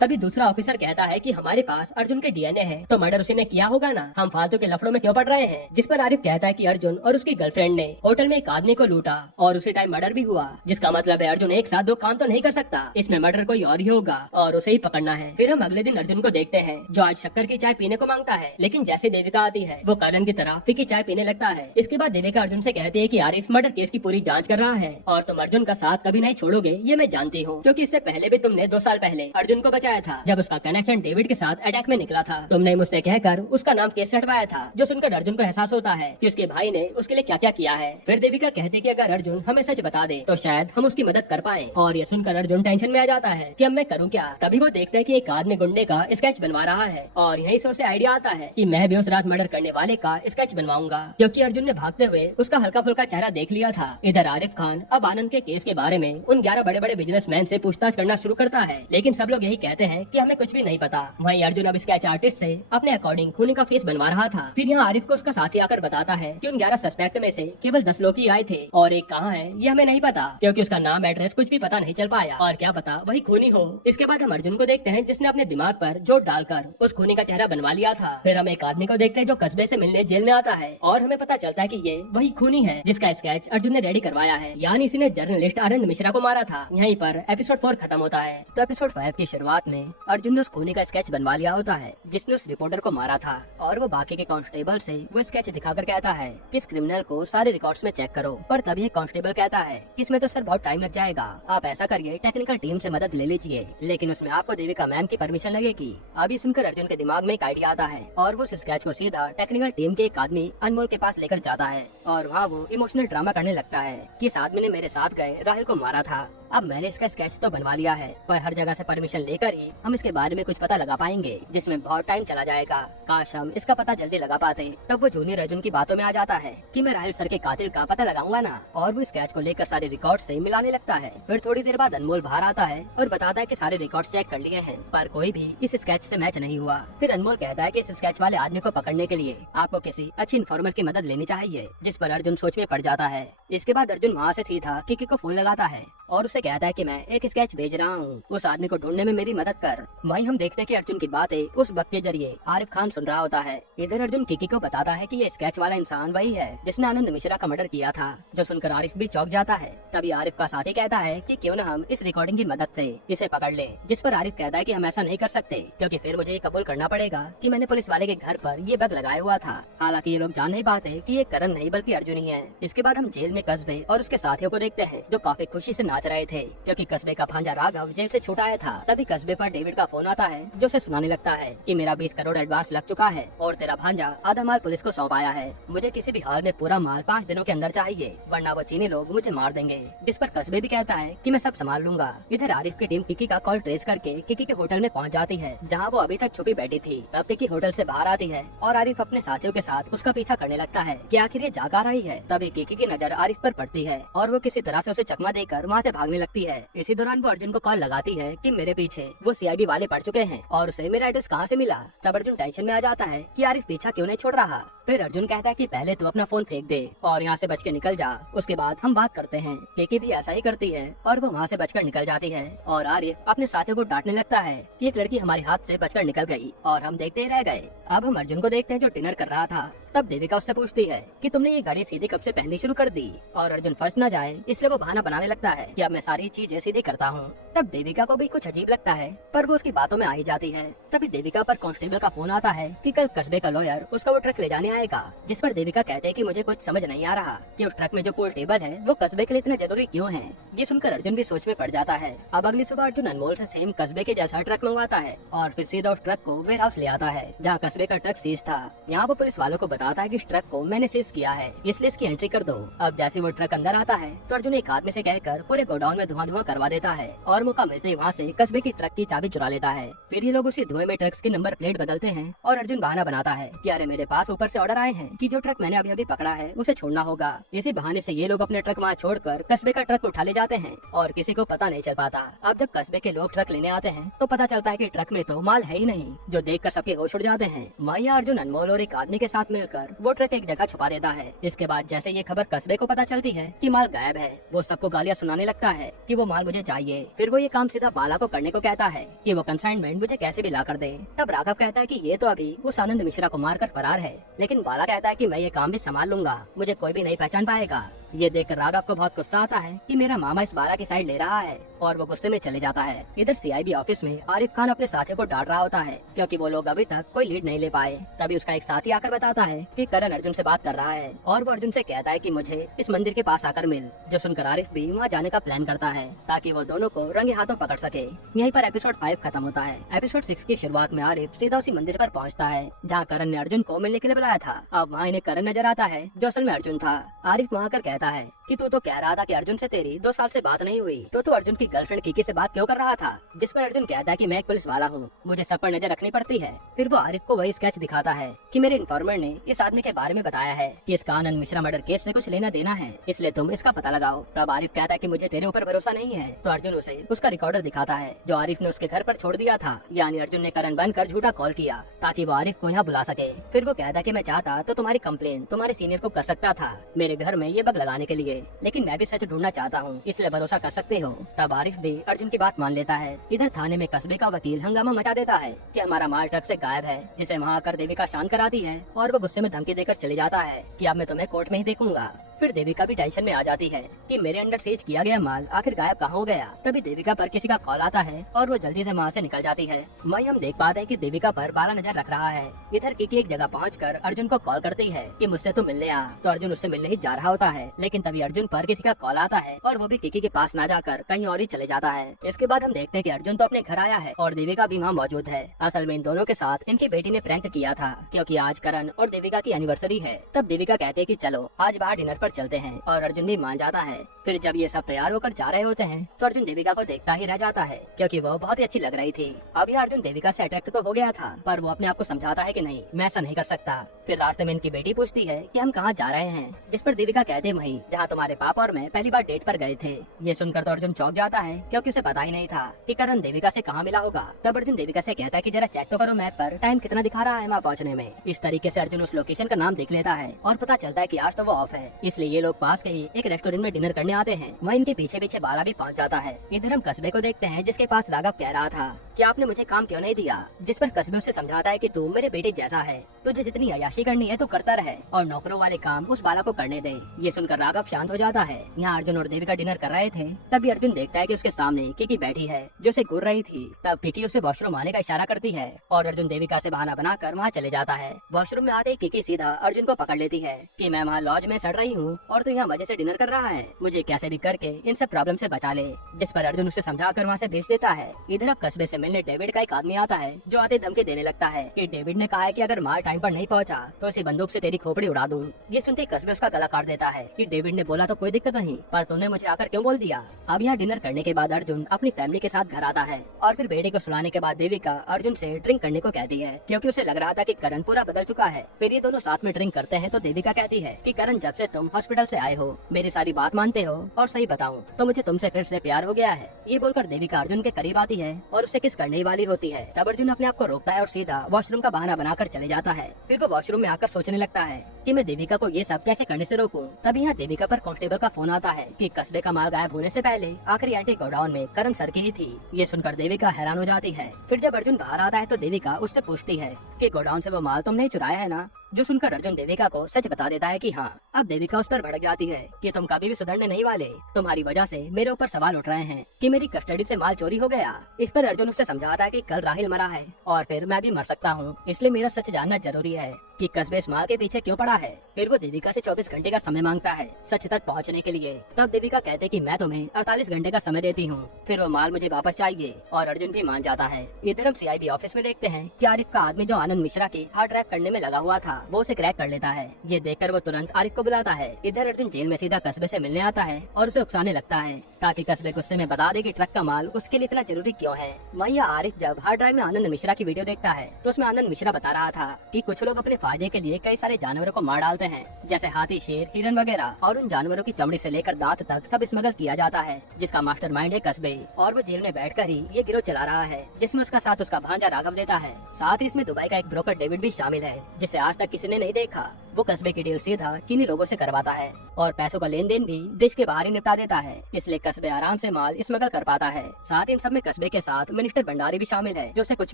तभी दूसरा ऑफिसर कहता है कि हमारे पास अर्जुन के डीएनए है, तो मर्डर उसी ने किया होगा ना, हम फालतू के लफड़ों में क्यों पड़ रहे हैं। जिस पर आरिफ कहता है कि अर्जुन और उसकी गर्लफ्रेंड ने होटल में एक आदमी को लूटा और उसी टाइम मर्डर भी हुआ, जिसका मतलब है अर्जुन एक साथ दो काम तो नहीं कर सकता, इसमें मर्डर कोई और ही होगा और उसे ही पकड़ना है। फिर हम अगले दिन अर्जुन को देखते हैं जो आज शक्कर की चाय पीने को मांगता है, लेकिन जैसे देविका आती है वो करण की तरह फीकी चाय पीने लगता है। इसके बाद देविका अर्जुन से कहती है कि आरिफ मर्डर केस की पूरी जांच कर रहा है और तुम अर्जुन का साथ कभी नहीं छोड़ोगे, ये मैं जानती हूँ, क्योंकि इससे पहले भी तुमने 2 साल पहले अर्जुन को बचाया था जब उसका कनेक्शन डेविड के साथ अटैक में निकला था। तुमने मुझसे कहकर उसका नाम केस से हटवाया था, जो सुनकर अर्जुन को एहसास होता है कि उसके भाई ने उसके लिए क्या क्या किया है। फिर देविका कहती कि अगर अर्जुन हमें सच बता दे तो शायद हम उसकी मदद कर पाए, और ये सुनकर अर्जुन टेंशन में आ जाता है कि अब मैं करूँ क्या। तभी वो देखते हैं कि एक आदमी गुंडे का स्केच बनवा रहा है और यहीं से उसे आइडिया आता है कि मैं भी उस रात मर्डर करने वाले का स्केच बनवाऊंगा, क्योंकि अर्जुन ने भागते हुए उसका हल्का फुल्का चेहरा देख लिया था। इधर आरिफ खान अब आनंद के केस के बारे में उन 11 बड़े बड़े बिजनेसमैन से पूछताछ करना शुरू करता है, लेकिन सब लोग यही कहते हैं कि हमें कुछ भी नहीं पता। वहीं अर्जुन अब स्केच आर्टिस्ट से अपने अकॉर्डिंग खूनी का फेस बनवा रहा था। फिर यहाँ आरिफ को उसका साथी आकर बताता है कि उन 11 सस्पेक्ट में से केवल 10 लोग ही आए थे और एक कहाँ है ये हमें नहीं पता, क्योंकि उसका नाम एड्रेस कुछ भी पता नहीं चल पाया, और क्या पता वही खूनी हो। इसके बाद हम अर्जुन को देखते हैं जिसने अपने दिमाग पर जोर डालकर उस खूनी का चेहरा बनवा लिया था। फिर हम एक आदमी को देखते हैं जो कस्बे से मिलने जेल में आता है और हमें पता चलता है कि ये वही खूनी है जिसका स्केच अर्जुन ने रेडी करवाया है, यानी इसी ने जर्नलिस्ट आनंद मिश्रा को मारा था। यहीं पर एपिसोड 4 खत्म होता है। तो एपिसोड 5 की शुरुआत में अर्जुन ने उस खूनी का स्केच बनवा लिया होता है जिसने उस रिपोर्टर को मारा था, और वो बाकी के कांस्टेबल से वो स्केच दिखाकर कहता है कि इस क्रिमिनल को सारे रिकॉर्ड्स में चेक करो। पर तभी एक कांस्टेबल कहता है कि इसमें तो सर बहुत टाइम लग जाएगा, आप ऐसा करिए टेक्निकल टीम से मदद ले लीजिए, लेकिन उसमें आपको देविका मैम की परमिशन लगेगी। अभी सुनकर अर्जुन के दिमाग में एक आइडिया आता है और वो उस स्केच को सीधा टेक्निकल टीम के एक आदमी अनमोल के पास लेकर जाता है और वहाँ वो इमोशनल ड्रामा करने लगता है कि इस आदमी ने मेरे साथ गए राहुल को मारा था। अब मैंने इसका स्केच तो बनवा लिया है, पर हर जगह से परमिशन लेकर ही हम इसके बारे में कुछ पता लगा पाएंगे, जिसमें बहुत टाइम चला जाएगा। काश हम इसका पता जल्दी लगा पाते। तब वो जूनियर अर्जुन की बातों में आ जाता है कि मैं राहुल सर के कातिल का पता लगाऊंगा ना, और वो स्केच को लेकर सारे रिकॉर्ड से मिलाने लगता है। फिर थोड़ी देर बाद अनमोल बाहर आता है और बताता है कि सारे रिकॉर्ड चेक कर लिए हैं, पर कोई भी इस स्केच से मैच नहीं हुआ। फिर अनमोल कहता है कि इस स्केच वाले आदमी को पकड़ने के लिए आपको किसी अच्छी इन्फॉर्मर की मदद लेनी चाहिए, जिस पर अर्जुन सोच में पड़ जाता है। इसके बाद अर्जुन वहाँ से सीधा किकी को फोन लगाता है और उसे कहता है कि मैं एक स्केच भेज रहा हूँ, उस आदमी को ढूंढने में मेरी मदद कर। वहीं हम देखते हैं कि अर्जुन की बातें उस वक्त के जरिए आरिफ खान सुन रहा होता है। इधर अर्जुन किकी को बताता है कि ये स्केच वाला इंसान वही है जिसने आनंद मिश्रा का मर्डर किया था, जो सुनकर आरिफ भी चौंक जाता है। तभी आरिफ का साथी कहता है कि क्यों न हम इस रिकॉर्डिंग की मदद से इसे पकड़ ले, जिस पर आरिफ कहता है कि हम ऐसा नहीं कर सकते, क्योंकि फिर मुझे ये कबूल करना पड़ेगा कि मैंने पुलिस वाले के घर पर ये बग लगाया हुआ था। हालांकि ये लोग जान नहीं पाते कि ये करण नहीं बल्कि अर्जुन ही है। इसके बाद हम जेल में कस्बे और उसके साथियों को देखते हैं जो काफी खुशी से नाच रहे थे, क्योंकि कस्बे का भांजा राघव जेल से छूटा आया था। तभी कस्बे पर डेविड का फोन आता है जो उसे सुनाने लगता है कि मेरा 20 करोड़ एडवांस लग चुका है और तेरा भांजा आधा माल पुलिस को सौंप आया है। मुझे किसी भी हाल में पूरा माल 5 दिनों के अंदर चाहिए, वरना वो चीनी लोग मुझे मार देंगे। जिस पर कस्बे भी कहता है कि मैं सब संभाल लूंगा। इधर आरिफ की टीम किकी का कॉल ट्रेस करके किकी के होटल में पहुंच जाती है, जहां वो अभी तक छुपी बैठी थी। तब किकी होटल से बाहर आती है और आरिफ अपने साथियों के साथ उसका पीछा करने लगता है कि आखिर ये जाग आ रही है। तभी किकी की नजर आरिफ पर पड़ती है और वो किसी तरह से उसे चकमा देकर वहाँ से भागने लगती है। इसी दौरान वो अर्जुन को कॉल लगाती है कि मेरे पीछे वो सीआईडी वाले पड़ चुके हैं और उसे मेरा एड्रेस कहाँ से मिला। तब अर्जुन टेंशन में आ जाता है कि आरिफ पीछा क्यों नहीं छोड़ रहा। फिर अर्जुन कहता है कि पहले तो अपना फोन फेंक दे और यहाँ से बच के निकल जा, उसके बाद हम बात करते हैं। केकी भी ऐसा ही करती है और वो वहाँ से बचकर निकल जाती है और आरिफ अपने साथियों को डांटने लगता है कि एक लड़की हमारे हाथ से बचकर निकल गई और हम देखते ही रह गए। अब हम अर्जुन को देखते हैं जो डिनर कर रहा था। तब देविका उससे पूछती है कि तुमने ये गाड़ी सीधी कब से पहननी शुरू कर दी, और अर्जुन फंस न जाए इसलिए वो बहाना बनाने लगता है कि अब मैं सारी चीजें सीधी करता हूँ। तब देविका को भी कुछ अजीब लगता है, पर वो उसकी बातों में आ ही जाती है। तभी देविका पर कांस्टेबल का फोन आता है कि कल कस्बे का लॉयर उसका वो ट्रक ले जाने आएगा, जिस पर देविका कहते हैं कि मुझे कुछ समझ नहीं आ रहा कि उस ट्रक में जो पूल टेबल है वो कस्बे के लिए इतना जरूरी क्यों है। ये सुनकर अर्जुन भी सोच में पड़ जाता है। अब अगली सुबह अर्जुन अनमोल से सेम कस्बे के जैसा ट्रक मंगवाता है और फिर सीधा उस ट्रक को वेयर हाउस ले आता है जहाँ कस्बे का ट्रक सीज था। यहाँ वो पुलिस वालों को बताता है कि इस ट्रक को मैंने सीज किया है, इसलिए इसकी एंट्री कर दो। अब जैसे वो ट्रक अंदर आता है तो अर्जुन एक आदमी से कहकर पूरे गोडाउन में धुआं करवा देता है और मौका मिलते ही वहाँ से कस्बे की ट्रक की चाबी चुरा लेता है। फिर ये लोग उसी धुएं में ट्रक्स की नंबर प्लेट बदलते हैं और अर्जुन बहाना बनाता है कि अरे मेरे पास ऊपर से ऑर्डर आए हैं कि जो ट्रक मैंने अभी अभी पकड़ा है उसे छोड़ना होगा। इसी बहाने से ये लोग अपने ट्रक वहाँ छोड़कर कस्बे का ट्रक उठा ले जाते हैं और किसी को पता नहीं चल पाता। अब जब कस्बे के लोग ट्रक लेने आते हैं तो पता चलता है कि ट्रक में तो माल है ही नहीं, जो देखकर सबके होश उड़ जाते हैं। वहीं अर्जुन अनमोल और एक आदमी के साथ मिलकर कर वो ट्रक एक जगह छुपा देता है। इसके बाद जैसे ये खबर कस्बे को पता चलती है कि माल गायब है, वो सबको गालियां सुनाने लगता है कि वो माल मुझे चाहिए। फिर वो ये काम सीधा बाला को करने को कहता है कि वो कंसाइनमेंट मुझे कैसे भी ला कर दे। तब राघव कहता है कि ये तो अभी उस आनंद मिश्रा को मारकर फरार है, लेकिन बाला कहता है कि मैं ये काम भी संभाल लूंगा, मुझे कोई भी नहीं पहचान पाएगा। ये देखकर राघव को बहुत गुस्सा आता है कि मेरा मामा इस बाला की साइड ले रहा है और वो गुस्से में चले जाता है। इधर सीआईबी ऑफिस में आरिफ खान अपने साथियों को डांट रहा होता है क्योंकि वो लोग अभी तक कोई लीड नहीं ले पाए। तभी उसका एक साथी आकर बताता है कि करण अर्जुन से बात कर रहा है और वो अर्जुन से कहता है कि मुझे इस मंदिर के पास आकर मिल, जो सुनकर आरिफ भी वहाँ जाने का प्लान करता है ताकि वो दोनों को रंगे हाथों पकड़ सके। यहीं पर एपिसोड 5 खत्म होता है। एपिसोड 6 की शुरुआत में आरिफ सीधा उसी मंदिर पर पहुँचता है जहाँ करण ने अर्जुन को मिलने के लिए बुलाया था। अब वहाँ इन्हें करण नजर आता है जो असल में अर्जुन था। आरिफ वहाँ आकर कहता है कि तू तो कह रहा था कि अर्जुन से तेरी 2 साल से बात नहीं हुई, तो तू अर्जुन की गर्लफ्रेंड किकी से बात क्यों कर रहा था? जिस पर अर्जुन कहता है कि मैं एक पुलिस वाला हूँ, मुझे सब पर नजर रखनी पड़ती है। फिर वो आरिफ को वही स्केच दिखाता है कि मेरे इन्फॉर्मर ने इस आदमी के बारे में बताया है कि इसका आनंद मिश्रा मर्डर केस से कुछ लेना देना है, इसलिए तुम इसका पता लगाओ। तब आरिफ कहता है कि मुझे तेरे ऊपर भरोसा नहीं है, तो अर्जुन उसे उसका रिकॉर्डर दिखाता है जो आरिफ ने उसके घर पर छोड़ दिया था। यानी अर्जुन ने करण बनकर झूठा कॉल किया ताकि वो आरिफ को यहाँ बुला सके। फिर वो कहता है कि मैं चाहता तो तुम्हारी कंप्लेन तुम्हारे सीनियर को कर सकता था मेरे घर में ये बग लगाने के लिए, लेकिन मैं भी सच ढूंढना चाहता हूँ, इसलिए भरोसा कर सकते हो। तब आरिफ भी अर्जुन की बात मान लेता है। इधर थाने में कस्बे का वकील हंगामा मचा देता है कि हमारा माल ट्रक से गायब है, जिसे वहाँ आकर देविका शांत कराती है और वो गुस्से में धमकी देकर चले जाता है कि अब मैं तुम्हें कोर्ट में ही देखूंगा। फिर देविका भी टेंशन में आ जाती है कि मेरे अंडर सीज किया गया माल आखिर गायब कहाँ हो गया। तभी देविका पर किसी का कॉल आता है और वो जल्दी से वहाँ से निकल जाती है। वहीं हम देख पाते हैं कि देविका पर बाला नजर रख रहा है। इधर किकी एक जगह पहुंचकर अर्जुन को कॉल करती है कि मुझसे तो मिलने आ, तो अर्जुन उससे मिलने ही जा रहा होता है, लेकिन तभी अर्जुन पर किसी का कॉल आता है और वो भी किकी के पास ना जाकर कहीं और ही चले जाता है। इसके बाद हम देखते हैं कि अर्जुन तो अपने घर आया है और देविका भी वहाँ मौजूद है। असल में इन दोनों के साथ इनकी बेटी ने प्रैंक किया था क्योंकि आज करण और देविका की एनिवर्सरी है। तब देविका कहते हैं कि चलो आज बाहर डिनर पर चलते हैं और अर्जुन भी मान जाता है। फिर जब ये सब तैयार होकर जा रहे होते हैं तो अर्जुन देविका को देखता ही रह जाता है क्योंकि वो बहुत ही अच्छी लग रही थी। अब यह अर्जुन देविका से अट्रैक्ट तो हो गया था, पर वो अपने आप को समझाता है कि नहीं, मैं ऐसा नहीं कर सकता। फिर रास्ते में इनकी बेटी पूछती है कि हम कहाँ जा रहे हैं, जिस पर देविका कहते वहीं जहाँ तुम्हारे पापा और मैं पहली बार डेट पर गए थे। ये सुनकर तो अर्जुन चौंक जाता है क्योंकि उसे पता ही नहीं था कि करण देविका से कहाँ मिला होगा। तब अर्जुन देविका से कहता है कि जरा चेक तो करो मैप पर टाइम कितना दिखा रहा है वहाँ पहुँचने में। इस तरीके से अर्जुन उस लोकेशन का नाम देख लेता है और पता चलता है कि आज तो वो ऑफ है, इसलिए ये लोग पास के ही एक रेस्टोरेंट में डिनर करने आते हैं। वहीं इनके पीछे पीछे बाला भी पहुंच जाता है। इधर हम कस्बे को देखते हैं जिसके पास राघव कह रहा था कि आपने मुझे काम क्यों नहीं दिया, जिस पर कस्बे उसे समझाता है कि तू मेरे बेटे जैसा है, तुझे जितनी अय्याशी करनी है तू करता रहे और नौकरों वाले काम उस बाला को करने दे। ये सुनकर राघव शांत हो जाता है। यहाँ अर्जुन और देविका डिनर कर रहे थे, तभी अर्जुन देखता है कि उसके सामने किकी बैठी है जो उसे घूर रही थी। तब किकी उसे वॉशरूम आने का इशारा करती है और अर्जुन देविका से बहाना बनाकर वहाँ चले जाता है। वॉशरूम में आते ही किकी सीधा अर्जुन को पकड़ लेती है कि मैं वहाँ लॉज में सड़ रही हूँ और तू यहाँ मजे से डिनर कर रहा है, मुझे कैसे भी करके इन सब प्रॉब्लम से बचा ले। जिस पर अर्जुन उसे समझाकर वहाँ से भेज देता है। इधर अब कस्बे से मिलने डेविड का एक आदमी आता है जो आते धमकी देने लगता है कि डेविड ने कहा है कि अगर माल टाइम पर नहीं पहुँचा तो उसी बंदूक से तेरी खोपड़ी उड़ा दूं। ये सुनते ही कस्बे उसका गला काट देता है कि डेविड ने बोला तो कोई दिक्कत नहीं, पर तुमने मुझे आकर क्यों बोल दिया। अब यहाँ डिनर करने के बाद अर्जुन अपनी फैमिली के साथ घर आता है और फिर बेटे को सुलाने के बाद देविका अर्जुन से ड्रिंक करने को कहती है क्योंकि उसे लग रहा था कि करण पूरा बदल चुका है। फिर ये दोनों साथ में ड्रिंक करते हैं तो देविका कहती है कि करण जब से तुम हॉस्पिटल से आए हो मेरी सारी बात मानते हो और सही बताऊं तो मुझे तुमसे फिर से प्यार हो गया है। ये बोलकर देविका अर्जुन के करीब आती है और उसे किस करने वाली होती है। तब अर्जुन अपने आप को रोकता है और सीधा वॉशरूम का बहाना बनाकर चले जाता है। फिर वो वॉशरूम में आकर सोचने लगता है कि मैं देविका को ये सब कैसे करने से रोकूं। तभी यहाँ देविका पर कांस्टेबल का फोन आता है कि कस्बे का माल गायब होने से पहले आखिरी एंटी गोडाउन में करण सर की ही थी। ये सुनकर देविका हैरान हो जाती है। फिर जब अर्जुन बाहर आता है तो देविका उससे पूछती है कि गोडाउन से वो माल तुमने ही चुराया है ना, जो सुनकर अर्जुन देविका को सच बता देता है कि हाँ। अब देविका उस पर भड़क जाती है कि तुम कभी भी सुधरने नहीं वाले, तुम्हारी वजह से मेरे ऊपर सवाल उठ रहे हैं कि मेरी कस्टडी से माल चोरी हो गया। इस पर अर्जुन उससे समझाता है कि कल राहिल मरा है और फिर मैं भी मर सकता हूँ, इसलिए मेरा सच जानना जरूरी है कि कस्बे इस माल के पीछे क्यों पड़ा है। फिर वो देविका से 24 घंटे का समय मांगता है सच तक पहुँचने के लिए। तब देविका कहते कि मैं तुम्हें 48 घंटे का समय देती हूँ, फिर वो माल मुझे वापस चाहिए और अर्जुन भी मान जाता है। इधर हम सीआईडी ऑफिस में देखते हैं कि आरिफ का आदमी जो आनंद मिश्रा की हार्ड ड्राइव करने में लगा हुआ था वो उसे क्रैक कर लेता है। ये देखकर वो तुरंत आरिफ को बुलाता है। इधर अर्जुन जेल में सीधा कस्बे से मिलने आता है और उसे उकसाने लगता है ताकि कस्बे गुस्से में बता दे कि ट्रक का माल उसके लिए इतना जरूरी क्यों है। वहीं आरिफ जब हार्ड ड्राइव में आनंद मिश्रा की वीडियो देखता है तो उसमें आनंद मिश्रा बता रहा था कि कुछ लोग अपने फायदे के लिए कई सारे जानवरों को मार डालते हैं, जैसे हाथी, शेर, हिरन वगैरह, और उन जानवरों की चमड़ी से लेकर दांत तक सब स्मगल किया जाता है, जिसका मास्टरमाइंड है कस्बे, और वो जेल में बैठकर ही ये गिरोह चला रहा है, जिसमें उसका साथ उसका भांजा राघव देता है। साथ ही इसमें दुबई का एक ब्रोकर डेविड भी शामिल है, जिसे आज तक किसी ने नहीं देखा। वो कस्बे की डील सीधा चीनी लोगों से करवाता है और पैसों का लेन देन भी देश के बाहर ही निपटा देता है, इसलिए कस्बे आराम से माल स्मगल कर पाता है। साथ ही इन सब में कस्बे के साथ मिनिस्टर भंडारी भी शामिल है, जो उसे कुछ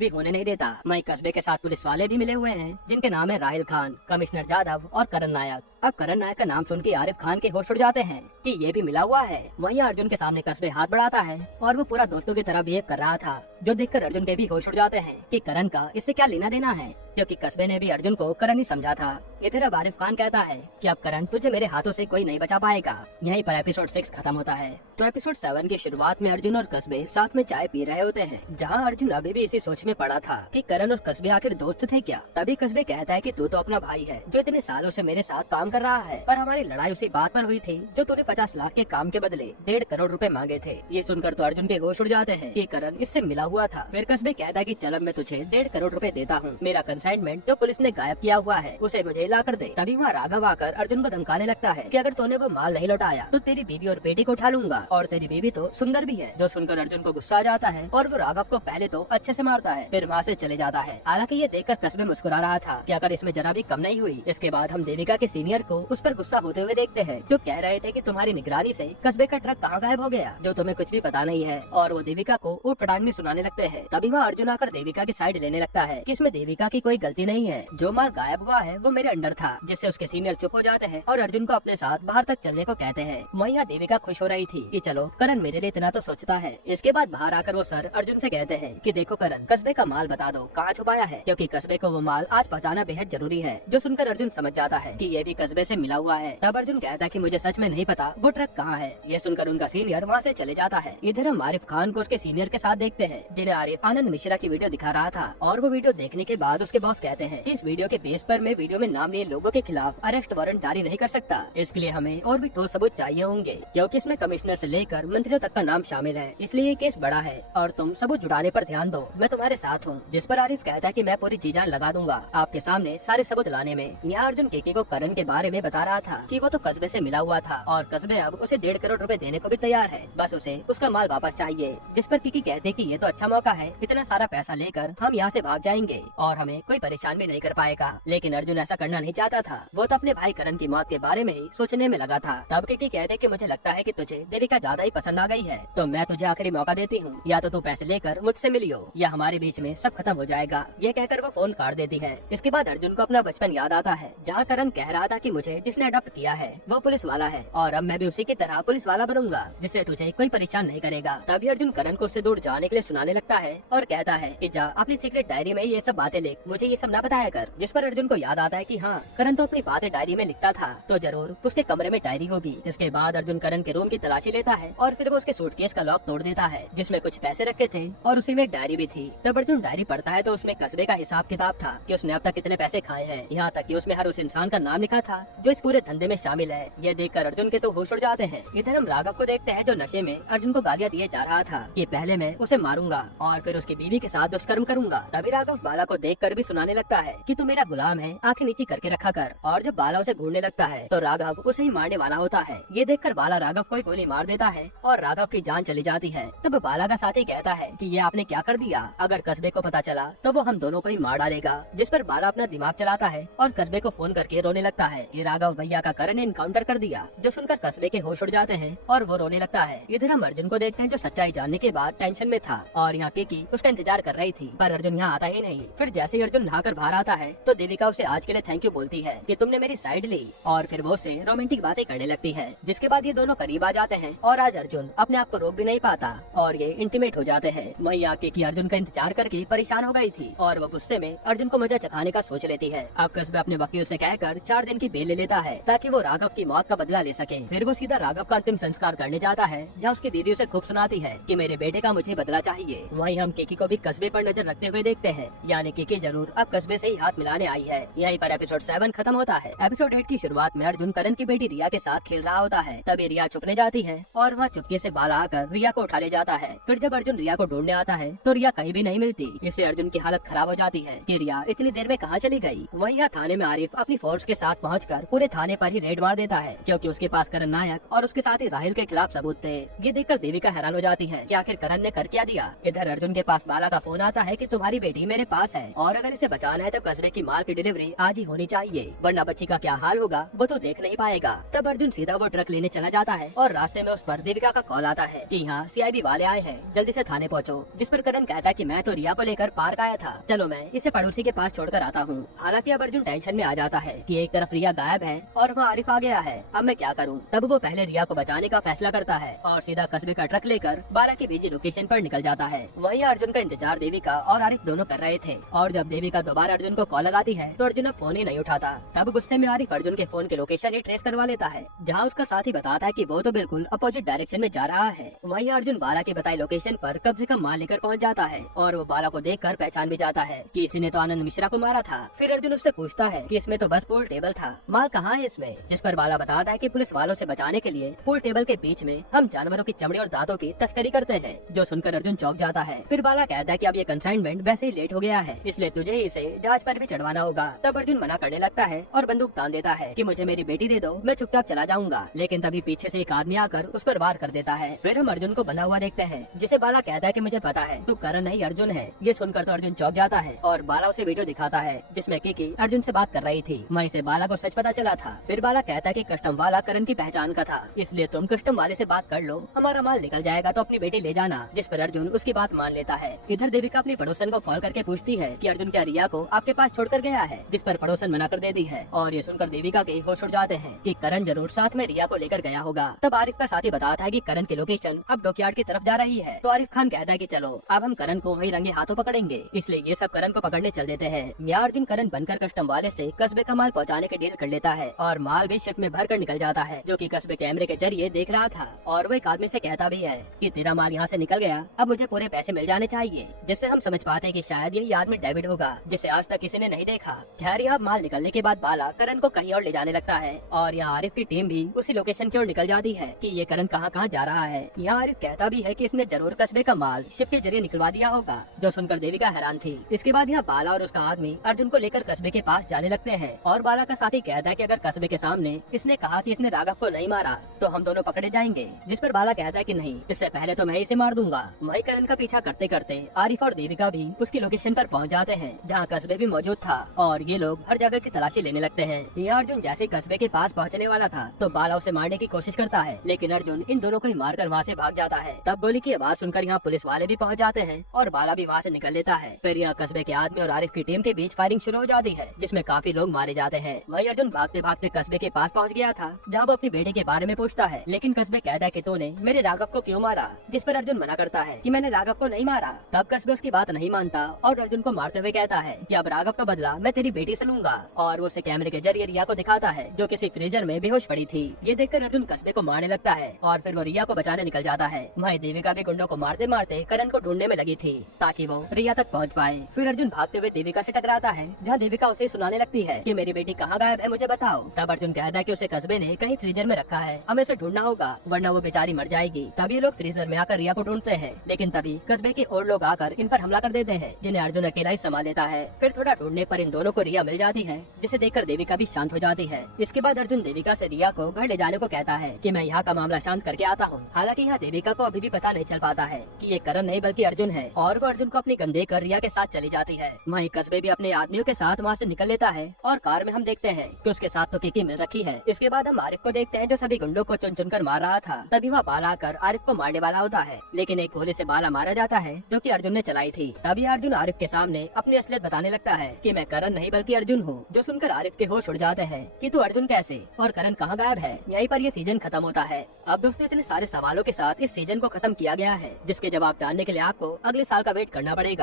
भी होने नहीं देता। वहीं कस्बे के साथ पुलिस वाले भी मिले हुए हैं, जिनके नाम है राहिल खान, कमिश्नर जाधव और करण नायक। अब करण नायक का नाम सुन के आरिफ खान के होश उड़ जाते हैं कि ये भी मिला हुआ है। वहीं अर्जुन के सामने कस्बे हाथ बढ़ाता है और वो पूरा दोस्तों की तरह बिहेव कर रहा था, जो देखकर अर्जुन के भी होश उड़ जाते हैं कि करण का इससे क्या लेना देना है, क्योंकि कस्बे ने भी अर्जुन को करण ही समझा था। इधर अब आरिफ खान कहता है कि अब करण तुझे मेरे हाथों से कोई नहीं बचा पाएगा। यहीं पर एपिसोड 6 खत्म होता है। तो एपिसोड 7 की शुरुआत में अर्जुन और कस्बे साथ में चाय पी रहे होते हैं, जहां अर्जुन अभी भी इसी सोच में पड़ा था कि करण और कस्बे आखिर दोस्त थे क्या। तभी कस्बे कहता है कि तू तो अपना भाई है, जो इतने सालों से मेरे साथ काम कर रहा है, पर हमारी लड़ाई उसी बात पर हुई थी जो तूने 50 लाख के काम के बदले 1.5 करोड़ रुपए मांगे थे। ये सुनकर तो अर्जुन के होश उड़ जाते हैं कि करण इससे मिला हुआ था। फिर कस्बे कहता है कि चल अब मैं तुझे 1.5 करोड़ रुपए देता हूँ, मेरा कंसाइनमेंट जो पुलिस ने गायब किया हुआ है उसे मुझे ला कर दे। तभी वहाँ राघव आकर अर्जुन को धमकाने लगता है कि अगर तूने वो माल नहीं लौटाया तो तेरी बीवी और बेटी को उठा लूंगा, और तेरी बीवी तो सुंदर भी है। जो सुनकर अर्जुन को गुस्सा आ जाता है और वो राघव को पहले तो अच्छे से मारता है, फिर वहाँ से चले जाता है। हालांकि ये देखकर कस्बे मुस्कुरा रहा था कि अगर इसमें जरा भी कम नहीं हुई। इसके बाद हम देविका के सीनियर को उस पर गुस्सा होते हुए देखते हैं, जो कह रहे थे कि तुम्हारी निगरानी से कस्बे का ट्रक कहाँ गायब हो गया, जो तुम्हें कुछ भी पता नहीं है, और वो देविका को ऊट पटांग में सुनाने लगते हैं। तभी वहाँ अर्जुन आकर देविका की साइड लेने लगता है कि इसमें देविका की कोई गलती नहीं है, जो माल गायब हुआ है वो मेरे अंडर था, जिससे उसके सीनियर चुप हो जाते हैं और अर्जुन को अपने साथ बाहर तक चलने को कहते हैं। वहीं यहाँ देविका खुश हो रही थी कि चलो करण मेरे लिए इतना तो सोचता है। इसके बाद बाहर आकर वो सर अर्जुन से कहते हैं कि देखो करण, कस्बे का माल बता दो कहाँ छुपाया है, क्योंकि कस्बे को वो माल आज पहुँचाना बेहद जरूरी है। जो सुनकर अर्जुन समझ जाता है कि ये भी कस्बे से मिला हुआ है। तब अर्जुन कहता है कि मुझे सच में नहीं पता वो ट्रक कहाँ है। ये सुनकर उनका सीनियर वहाँ से चले जाता है। इधर हम आरिफ खान को उसके सीनियर के साथ देखते हैं, जिन्हें आरिफ आनंद मिश्रा की वीडियो दिखा रहा था, और वो वीडियो देखने के बाद उसके बॉस कहते हैं कि इस वीडियो के बेस पर मैं वीडियो में नाम लिए लोगों के खिलाफ अरेस्ट वारंट जारी नहीं कर सकता। इसके लिए हमें और भी ठोस सबूत चाहिए होंगे, क्योंकि इसमें कमिश्नर से लेकर मंत्रियों तक का नाम शामिल है, इसलिए ये केस बड़ा है और तुम सबूत जुटाने पर ध्यान दो, मैं तुम्हारे साथ हूँ। जिस पर आरिफ कहता है कि मैं पूरी जी जान लगा दूंगा आपके सामने सारे सबूत लाने में। यहाँ अर्जुन केके को करण के बारे में बता रहा था कि वो तो कस्बे से मिला हुआ था और कस्बे अब उसे 1.5 करोड़ रुपए देने को भी तैयार है, बस उसे उसका माल वापस चाहिए। जिस पर किकी कहते कि ये तो अच्छा मौका है, इतना सारा पैसा लेकर हम यहाँ से भाग जाएंगे और हमें कोई परेशान भी नहीं कर पाएगा। लेकिन अर्जुन ऐसा करना नहीं चाहता था, वो तो अपने भाई करण की मौत के बारे में ही सोचने में लगा था। तब किकी कहते कि मुझे लगता है कि तुझे देविका ज्यादा ही पसंद आ गई है, तो मैं तुझे आखिरी मौका देती हूँ, या तो तू पैसे लेकर मुझसे मिलियो या हमारे बीच में सब खत्म हो जाएगा। ये कहकर वो फोन काट देती है। इसके बाद अर्जुन को अपना बचपन याद आता है, जहाँ करण कह रहा था कि मुझे जिसने अडॉप्ट किया है वो पुलिस वाला है और अब मैं भी उसी की तरह पुलिस वाला बनूंगा, जिससे तुझे कोई परेशान नहीं करेगा। तभी अर्जुन करण को उससे दूर जाने के लिए सुनाने लगता है और कहता है कि जा अपनी सीक्रेट डायरी में ये सब बातें लिख, मुझे ये सब ना बताया कर। जिस पर अर्जुन को याद आता है कि हाँ, करण तो अपनी बातें डायरी में लिखता था, तो जरूर उसके कमरे में डायरी होगी। इसके बाद अर्जुन करण के रूम की तलाशी लेता है और फिर वो उसके सूटकेस का लॉक तोड़ देता है, जिसमें कुछ पैसे रखे थे और उसी में एक डायरी भी थी। तब अर्जुन डायरी पढ़ता है तो उसमें कस्बे का हिसाब किताब था कि उसने अब तक कितने पैसे खाए हैं, यहाँ तक कि उसमें हर उस इंसान का नाम लिखा था जो इस पूरे धंधे में शामिल है। ये देखकर अर्जुन के तो होश उड़ जाते हैं। इधर हम राघव को देखते हैं, जो नशे में अर्जुन को गालियाँ दिए जा रहा था कि पहले मैं उसे मारूंगा और फिर उसकी बीवी के साथ दुष्कर्म करूंगा। तभी राघव बाला को देखकर भी सुनाने लगता है कि तू मेरा गुलाम है, आंखें नीची करके रखा कर। और जब बाला उसे घूरने लगता है तो राघव उसे ही मारने वाला होता है। ये देखकर बाला राघव को गोली मार देता है और राघव की जान चली जाती है। तब बाला का साथी कहता है कि ये आपने क्या कर दिया, अगर कस्बे को पता चला तो वो हम दोनों को ही मार डालेगा। जिस पर बाला अपना दिमाग चलाता है और कस्बे को फोन करके रोने लगता है कि राघव भैया का करण ने इनकाउंटर कर दिया। जो सुनकर कस्बे के होश उड़ जाते हैं और वो रोने लगता है। इधर हम अर्जुन को देखते हैं, जो सच्चाई जानने के बाद टेंशन में था और यहाँ किकी उसका इंतजार कर रही थी, पर अर्जुन यहाँ आता ही नहीं। फिर जैसे ही अर्जुन नहाकर बाहर आता है तो देविका उसे आज के लिए थैंक यू बोलती है कि तुमने मेरी साइड ली, और फिर वो उसे रोमांटिक बातें करने लगती है। जिसके बाद ये दोनों करीब आ जाते हैं और आज अर्जुन अपने आप को रोक भी नहीं पाता और ये इंटीमेट हो जाते हैं। वहीं आके की अर्जुन का इंतजार करके परेशान हो गई थी और वो गुस्से में अर्जुन को मजा चखाने का सोच लेती है। अब कस्बा अपने वकील से कहकर 4 दिन की बेल ले लेता है ताकि वो राघव की मौत का बदला ले सके। फिर वो सीधा राघव का अंतिम संस्कार करने जाता है, जहाँ उसकी दीदी उसे खूब सुनाती है कि मेरे बेटे का मुझे बदला चाहिए। चाहिए। वहीं हम किकी को भी कस्बे पर नजर रखते हुए देखते हैं, यानी किकी जरूर अब कस्बे से ही हाथ मिलाने आई है। यहीं पर एपिसोड 7 खत्म होता है। एपिसोड 8 की शुरुआत में अर्जुन करण की बेटी रिया के साथ खेल रहा होता है। तभी रिया चुपने जाती है और वह चुपके से बाला आकर रिया को उठा ले जाता है। फिर जब अर्जुन रिया को ढूंढने आता है तो रिया कहीं भी नहीं मिलती। इससे अर्जुन की हालत खराब हो जाती है कि रिया इतनी देर में कहाँ चली गई। वहीं यहाँ थाने में आरिफ अपनी फोर्स के साथ पहुंचकर पूरे थाने पर ही रेड मार देता है, क्योंकि उसके पास करण नायक और उसके साथ ही राहिल के खिलाफ सबूत थे। ये देखकर देविका हैरान हो जाती है कि आखिर करण ने कर क्या दिया। इधर अर्जुन के पास बाला का फोन आता है कि तुम्हारी बेटी मेरे पास है और अगर इसे बचाना है तो कस्बे की माल की डिलीवरी आज ही होनी चाहिए, वरना बच्ची का क्या हाल होगा वो तो देख नहीं पाएगा। तब अर्जुन सीधा वो ट्रक लेने चला जाता है और रास्ते में उस पर देविका का कॉल आता है कि यहाँ CIB वाले आए हैं, जल्दी से थाने पहुँचो। जिस पर करण कहता है कि मैं तो रिया को लेकर पार्क आया था, चलो मैं इसे पड़ोसी के पास छोड़कर आता हूँ। हालांकि अब अर्जुन टेंशन में आ जाता है कि एक तरफ रिया गायब है और वहाँ आरिफ आ गया है, अब मैं क्या करूँ। तब वो पहले रिया को बचाने का फैसला करता है और सीधा कस्बे का ट्रक लेकर बाला की भेजी लोकेशन पर निकल जाता है। वहीं अर्जुन का इंतजार देविका और आरिफ दोनों कर रहे थे और जब देविका दोबारा अर्जुन को कॉल लगाती है तो अर्जुन अब फोन ही नहीं उठाता। तब गुस्से में आरिफ अर्जुन के फोन की लोकेशन ही ट्रेस करवा लेता है, जहाँ उसका साथी बताता है कि वो तो बिल्कुल अपोजिट डायरेक्शन में जा रहा है। वहीं अर्जुन बाला की बताई लोकेशन पर कम से कम माल लेकर पहुँच जाता है और वो बाला को देखकर पहचान भी जाता है कि इसी ने तो आनंद मिश्रा को मारा था। फिर अर्जुन उससे पूछता है कि इसमें तो बस पूल टेबल था, माल कहाँ है इसमें। जिस पर बाला बताता है कि पुलिस वालों से बचाने के लिए पूल टेबल के बीच में हम जानवरों की चमड़ी और दांतों की तस्करी करते हैं। जो सुनकर अर्जुन चौंक जाता है। फिर बाला कहता है कि अब ये कंसाइनमेंट वैसे ही लेट हो गया है, इसलिए तुझे ही इसे जहाज पर भी चढ़वाना होगा। तब अर्जुन मना करने लगता है और बंदूक तान देता है कि मुझे मेरी बेटी दे दो, मैं चुपचाप चला जाऊंगा। लेकिन तभी पीछे से एक आदमी आकर उस पर वार कर देता है। फिर हम अर्जुन को बंधा हुआ देखते हैं, जिसे बाला कहता है कि मुझे पता है तू करण नहीं अर्जुन है। ये सुनकर तो अर्जुन चौंक जाता है और बाला उसे वीडियो दिखाता है जिसमें किकी अर्जुन से बात कर रही थी। वहीं से बाला को सच पता चला था। फिर बाला कहता है कि कस्टम वाला करण की पहचान का था, इसलिए तुम कस्टम वाले से बात कर लो, हमारा माल निकल जाएगा तो अपनी बेटी ले जाना। जिस पर अर्जुन उसकी बात मान लेता है। इधर देविका अपनी पड़ोसन को कॉल करके पूछती है कि अर्जुन क्या रिया को आपके पास छोड़कर गया है, जिस पर पड़ोसन मना कर देती है और ये सुनकर देविका के होश उड़ जाते हैं कि करण जरूर साथ में रिया को लेकर गया होगा। तब आरिफ का साथी बताता है कि करण की लोकेशन अब डॉकयार्ड की तरफ जा रही है। तो आरिफ खान कहता है कि चलो अब हम करण को वही रंगे हाथों पकड़ेंगे, इसलिए ये सब करण को पकड़ने चल देते हैं। यहाँ अर्जुन करण बनकर कस्टम वाले से कस्बे का माल पहुँचाने के डील कर लेता है और माल भी शिप में भर कर निकल जाता है, जो कि कस्बे कैमरे के जरिए देख रहा था। और वो एक आदमी से कहता भी है कि तेरा माल यहाँ से निकल गया, अब मुझे पूरे पैसे मिल जाने चाहिए। जिससे हम समझ पाते हैं कि शायद यही आदमी डेविड होगा, जिसे आज तक किसी ने नहीं देखा। खैर यहाँ माल निकलने के बाद बाला करण को कहीं और ले जाने लगता है और यहाँ आरिफ की टीम भी उसी लोकेशन की ओर निकल जाती है कि ये करण कहाँ कहाँ जा रहा है। यहाँ आरिफ कहता भी है कि इसने जरूर कस्बे का माल शिप के जरिए निकलवा दिया होगा, जो सुनकर देविका हैरान थी। इसके बाद यहाँ बाला और उसका आदमी अर्जुन को लेकर कस्बे के पास जाने लगते हैं और बाला का साथी कहता है कि अगर कस्बे के सामने इसने कहा कि इसने राघव को नहीं मारा तो हम दोनों पकड़े जाएंगे। जिस पर बाला कहता है कि नहीं, इससे पहले तो मैं इसे मार दूंगा। वही करण का पीछा करते करते आरिफ और देविका भी उसकी लोकेशन पर पहुंच जाते हैं, जहां कस्बे भी मौजूद था और ये लोग हर जगह की तलाशी लेने लगते हैं। ये अर्जुन जैसे कस्बे के पास पहुंचने वाला था तो बाला उसे मारने की कोशिश करता है, लेकिन अर्जुन इन दोनों को ही मारकर वहाँ से भाग जाता है। तब गोली की आवाज सुनकर यहाँ पुलिस वाले भी पहुँच जाते हैं और बाला भी वहाँ से निकल लेता है। फिर यहाँ कस्बे के आदमी और आरिफ की टीम के बीच फायरिंग शुरू हो जाती है, जिसमें काफी लोग मारे जाते हैं। वही अर्जुन भागते भागते कस्बे के पास पहुँच गया था, जहाँ वो अपनी बेटे के बारे में पूछता है, लेकिन कस्बे कहता है कि तूने मेरे राघव को क्यों मारा। जिस पर अर्जुन मना करता है कि मैंने राघव को नहीं मारा। तब कस्बे उसकी बात नहीं मानता और अर्जुन को मारते हुए कहता है कि अब राघव का बदला मैं तेरी बेटी से लूंगा। और वो उसे कैमरे के जरिए रिया को दिखाता है, जो किसी फ्रीजर में बेहोश पड़ी थी। ये देखकर अर्जुन कस्बे को मारने लगता है और फिर वो रिया को बचाने निकल जाता है। वहीं देविका भी गुंडों को मारते मारते करण को ढूंढने में लगी थी ताकि वो रिया तक पहुंच पाए। फिर अर्जुन भागते हुए देविका से टकराता है, जहाँ देविका उसे सुनाने लगती है कि मेरी बेटी कहाँ गायब है, मुझे बताओ। तब अर्जुन कहता है कि उसे कस्बे ने कहीं फ्रीजर में रखा है, हमें उसे ढूंढना होगा वरना वो बेचारी मर जाएगी। तभी लोग फ्रीजर में आकर रिया को ढूंढते हैं, लेकिन तभी कस्बे के और लोग आकर इन पर हमला कर देते हैं, जिन्हें अर्जुन अकेला ही संभाल लेता है। फिर थोड़ा ढूंढने पर इन दोनों को रिया मिल जाती है, जिसे देखकर देविका भी शांत हो जाती है। इसके बाद अर्जुन देविका से रिया को घर ले जाने को कहता है कि मैं यहाँ का मामला शांत करके आता हूँ। हालांकि यहाँ देविका को अभी भी पता नहीं चल पाता है कि ये करण नहीं बल्कि अर्जुन है और वो अर्जुन को अपनी गन देकर रिया के साथ चली जाती है। वहीं कस्बे भी अपने आदमियों के साथ वहाँ से निकल लेता है और कार में हम देखते हैं कि उसके साथ तो किकी मिल रखी है। इसके बाद हम आरिफ को देखते हैं, जो सभी गुंडों को चुन चुन कर मार रहा था। तभी वह बाला आकर आरिफ को मारने वाला होता है, लेकिन एक गोली से बाला मारा जाता है, जो कि अर्जुन ने चलाई थी। तभी अर्जुन आरिफ के सामने अपनी असलियत बताने लगता है कि मैं करण नहीं बल्कि अर्जुन हूँ। जो सुनकर आरिफ के होश उड़ जाते हैं कि तू अर्जुन कैसे और करण कहाँ गायब है। यहीं पर ये सीजन खत्म होता है। अब दोस्तों इतने सारे सवालों के साथ इस सीजन को खत्म किया गया है, जिसके जवाब जानने के लिए आपको अगले साल का वेट करना पड़ेगा।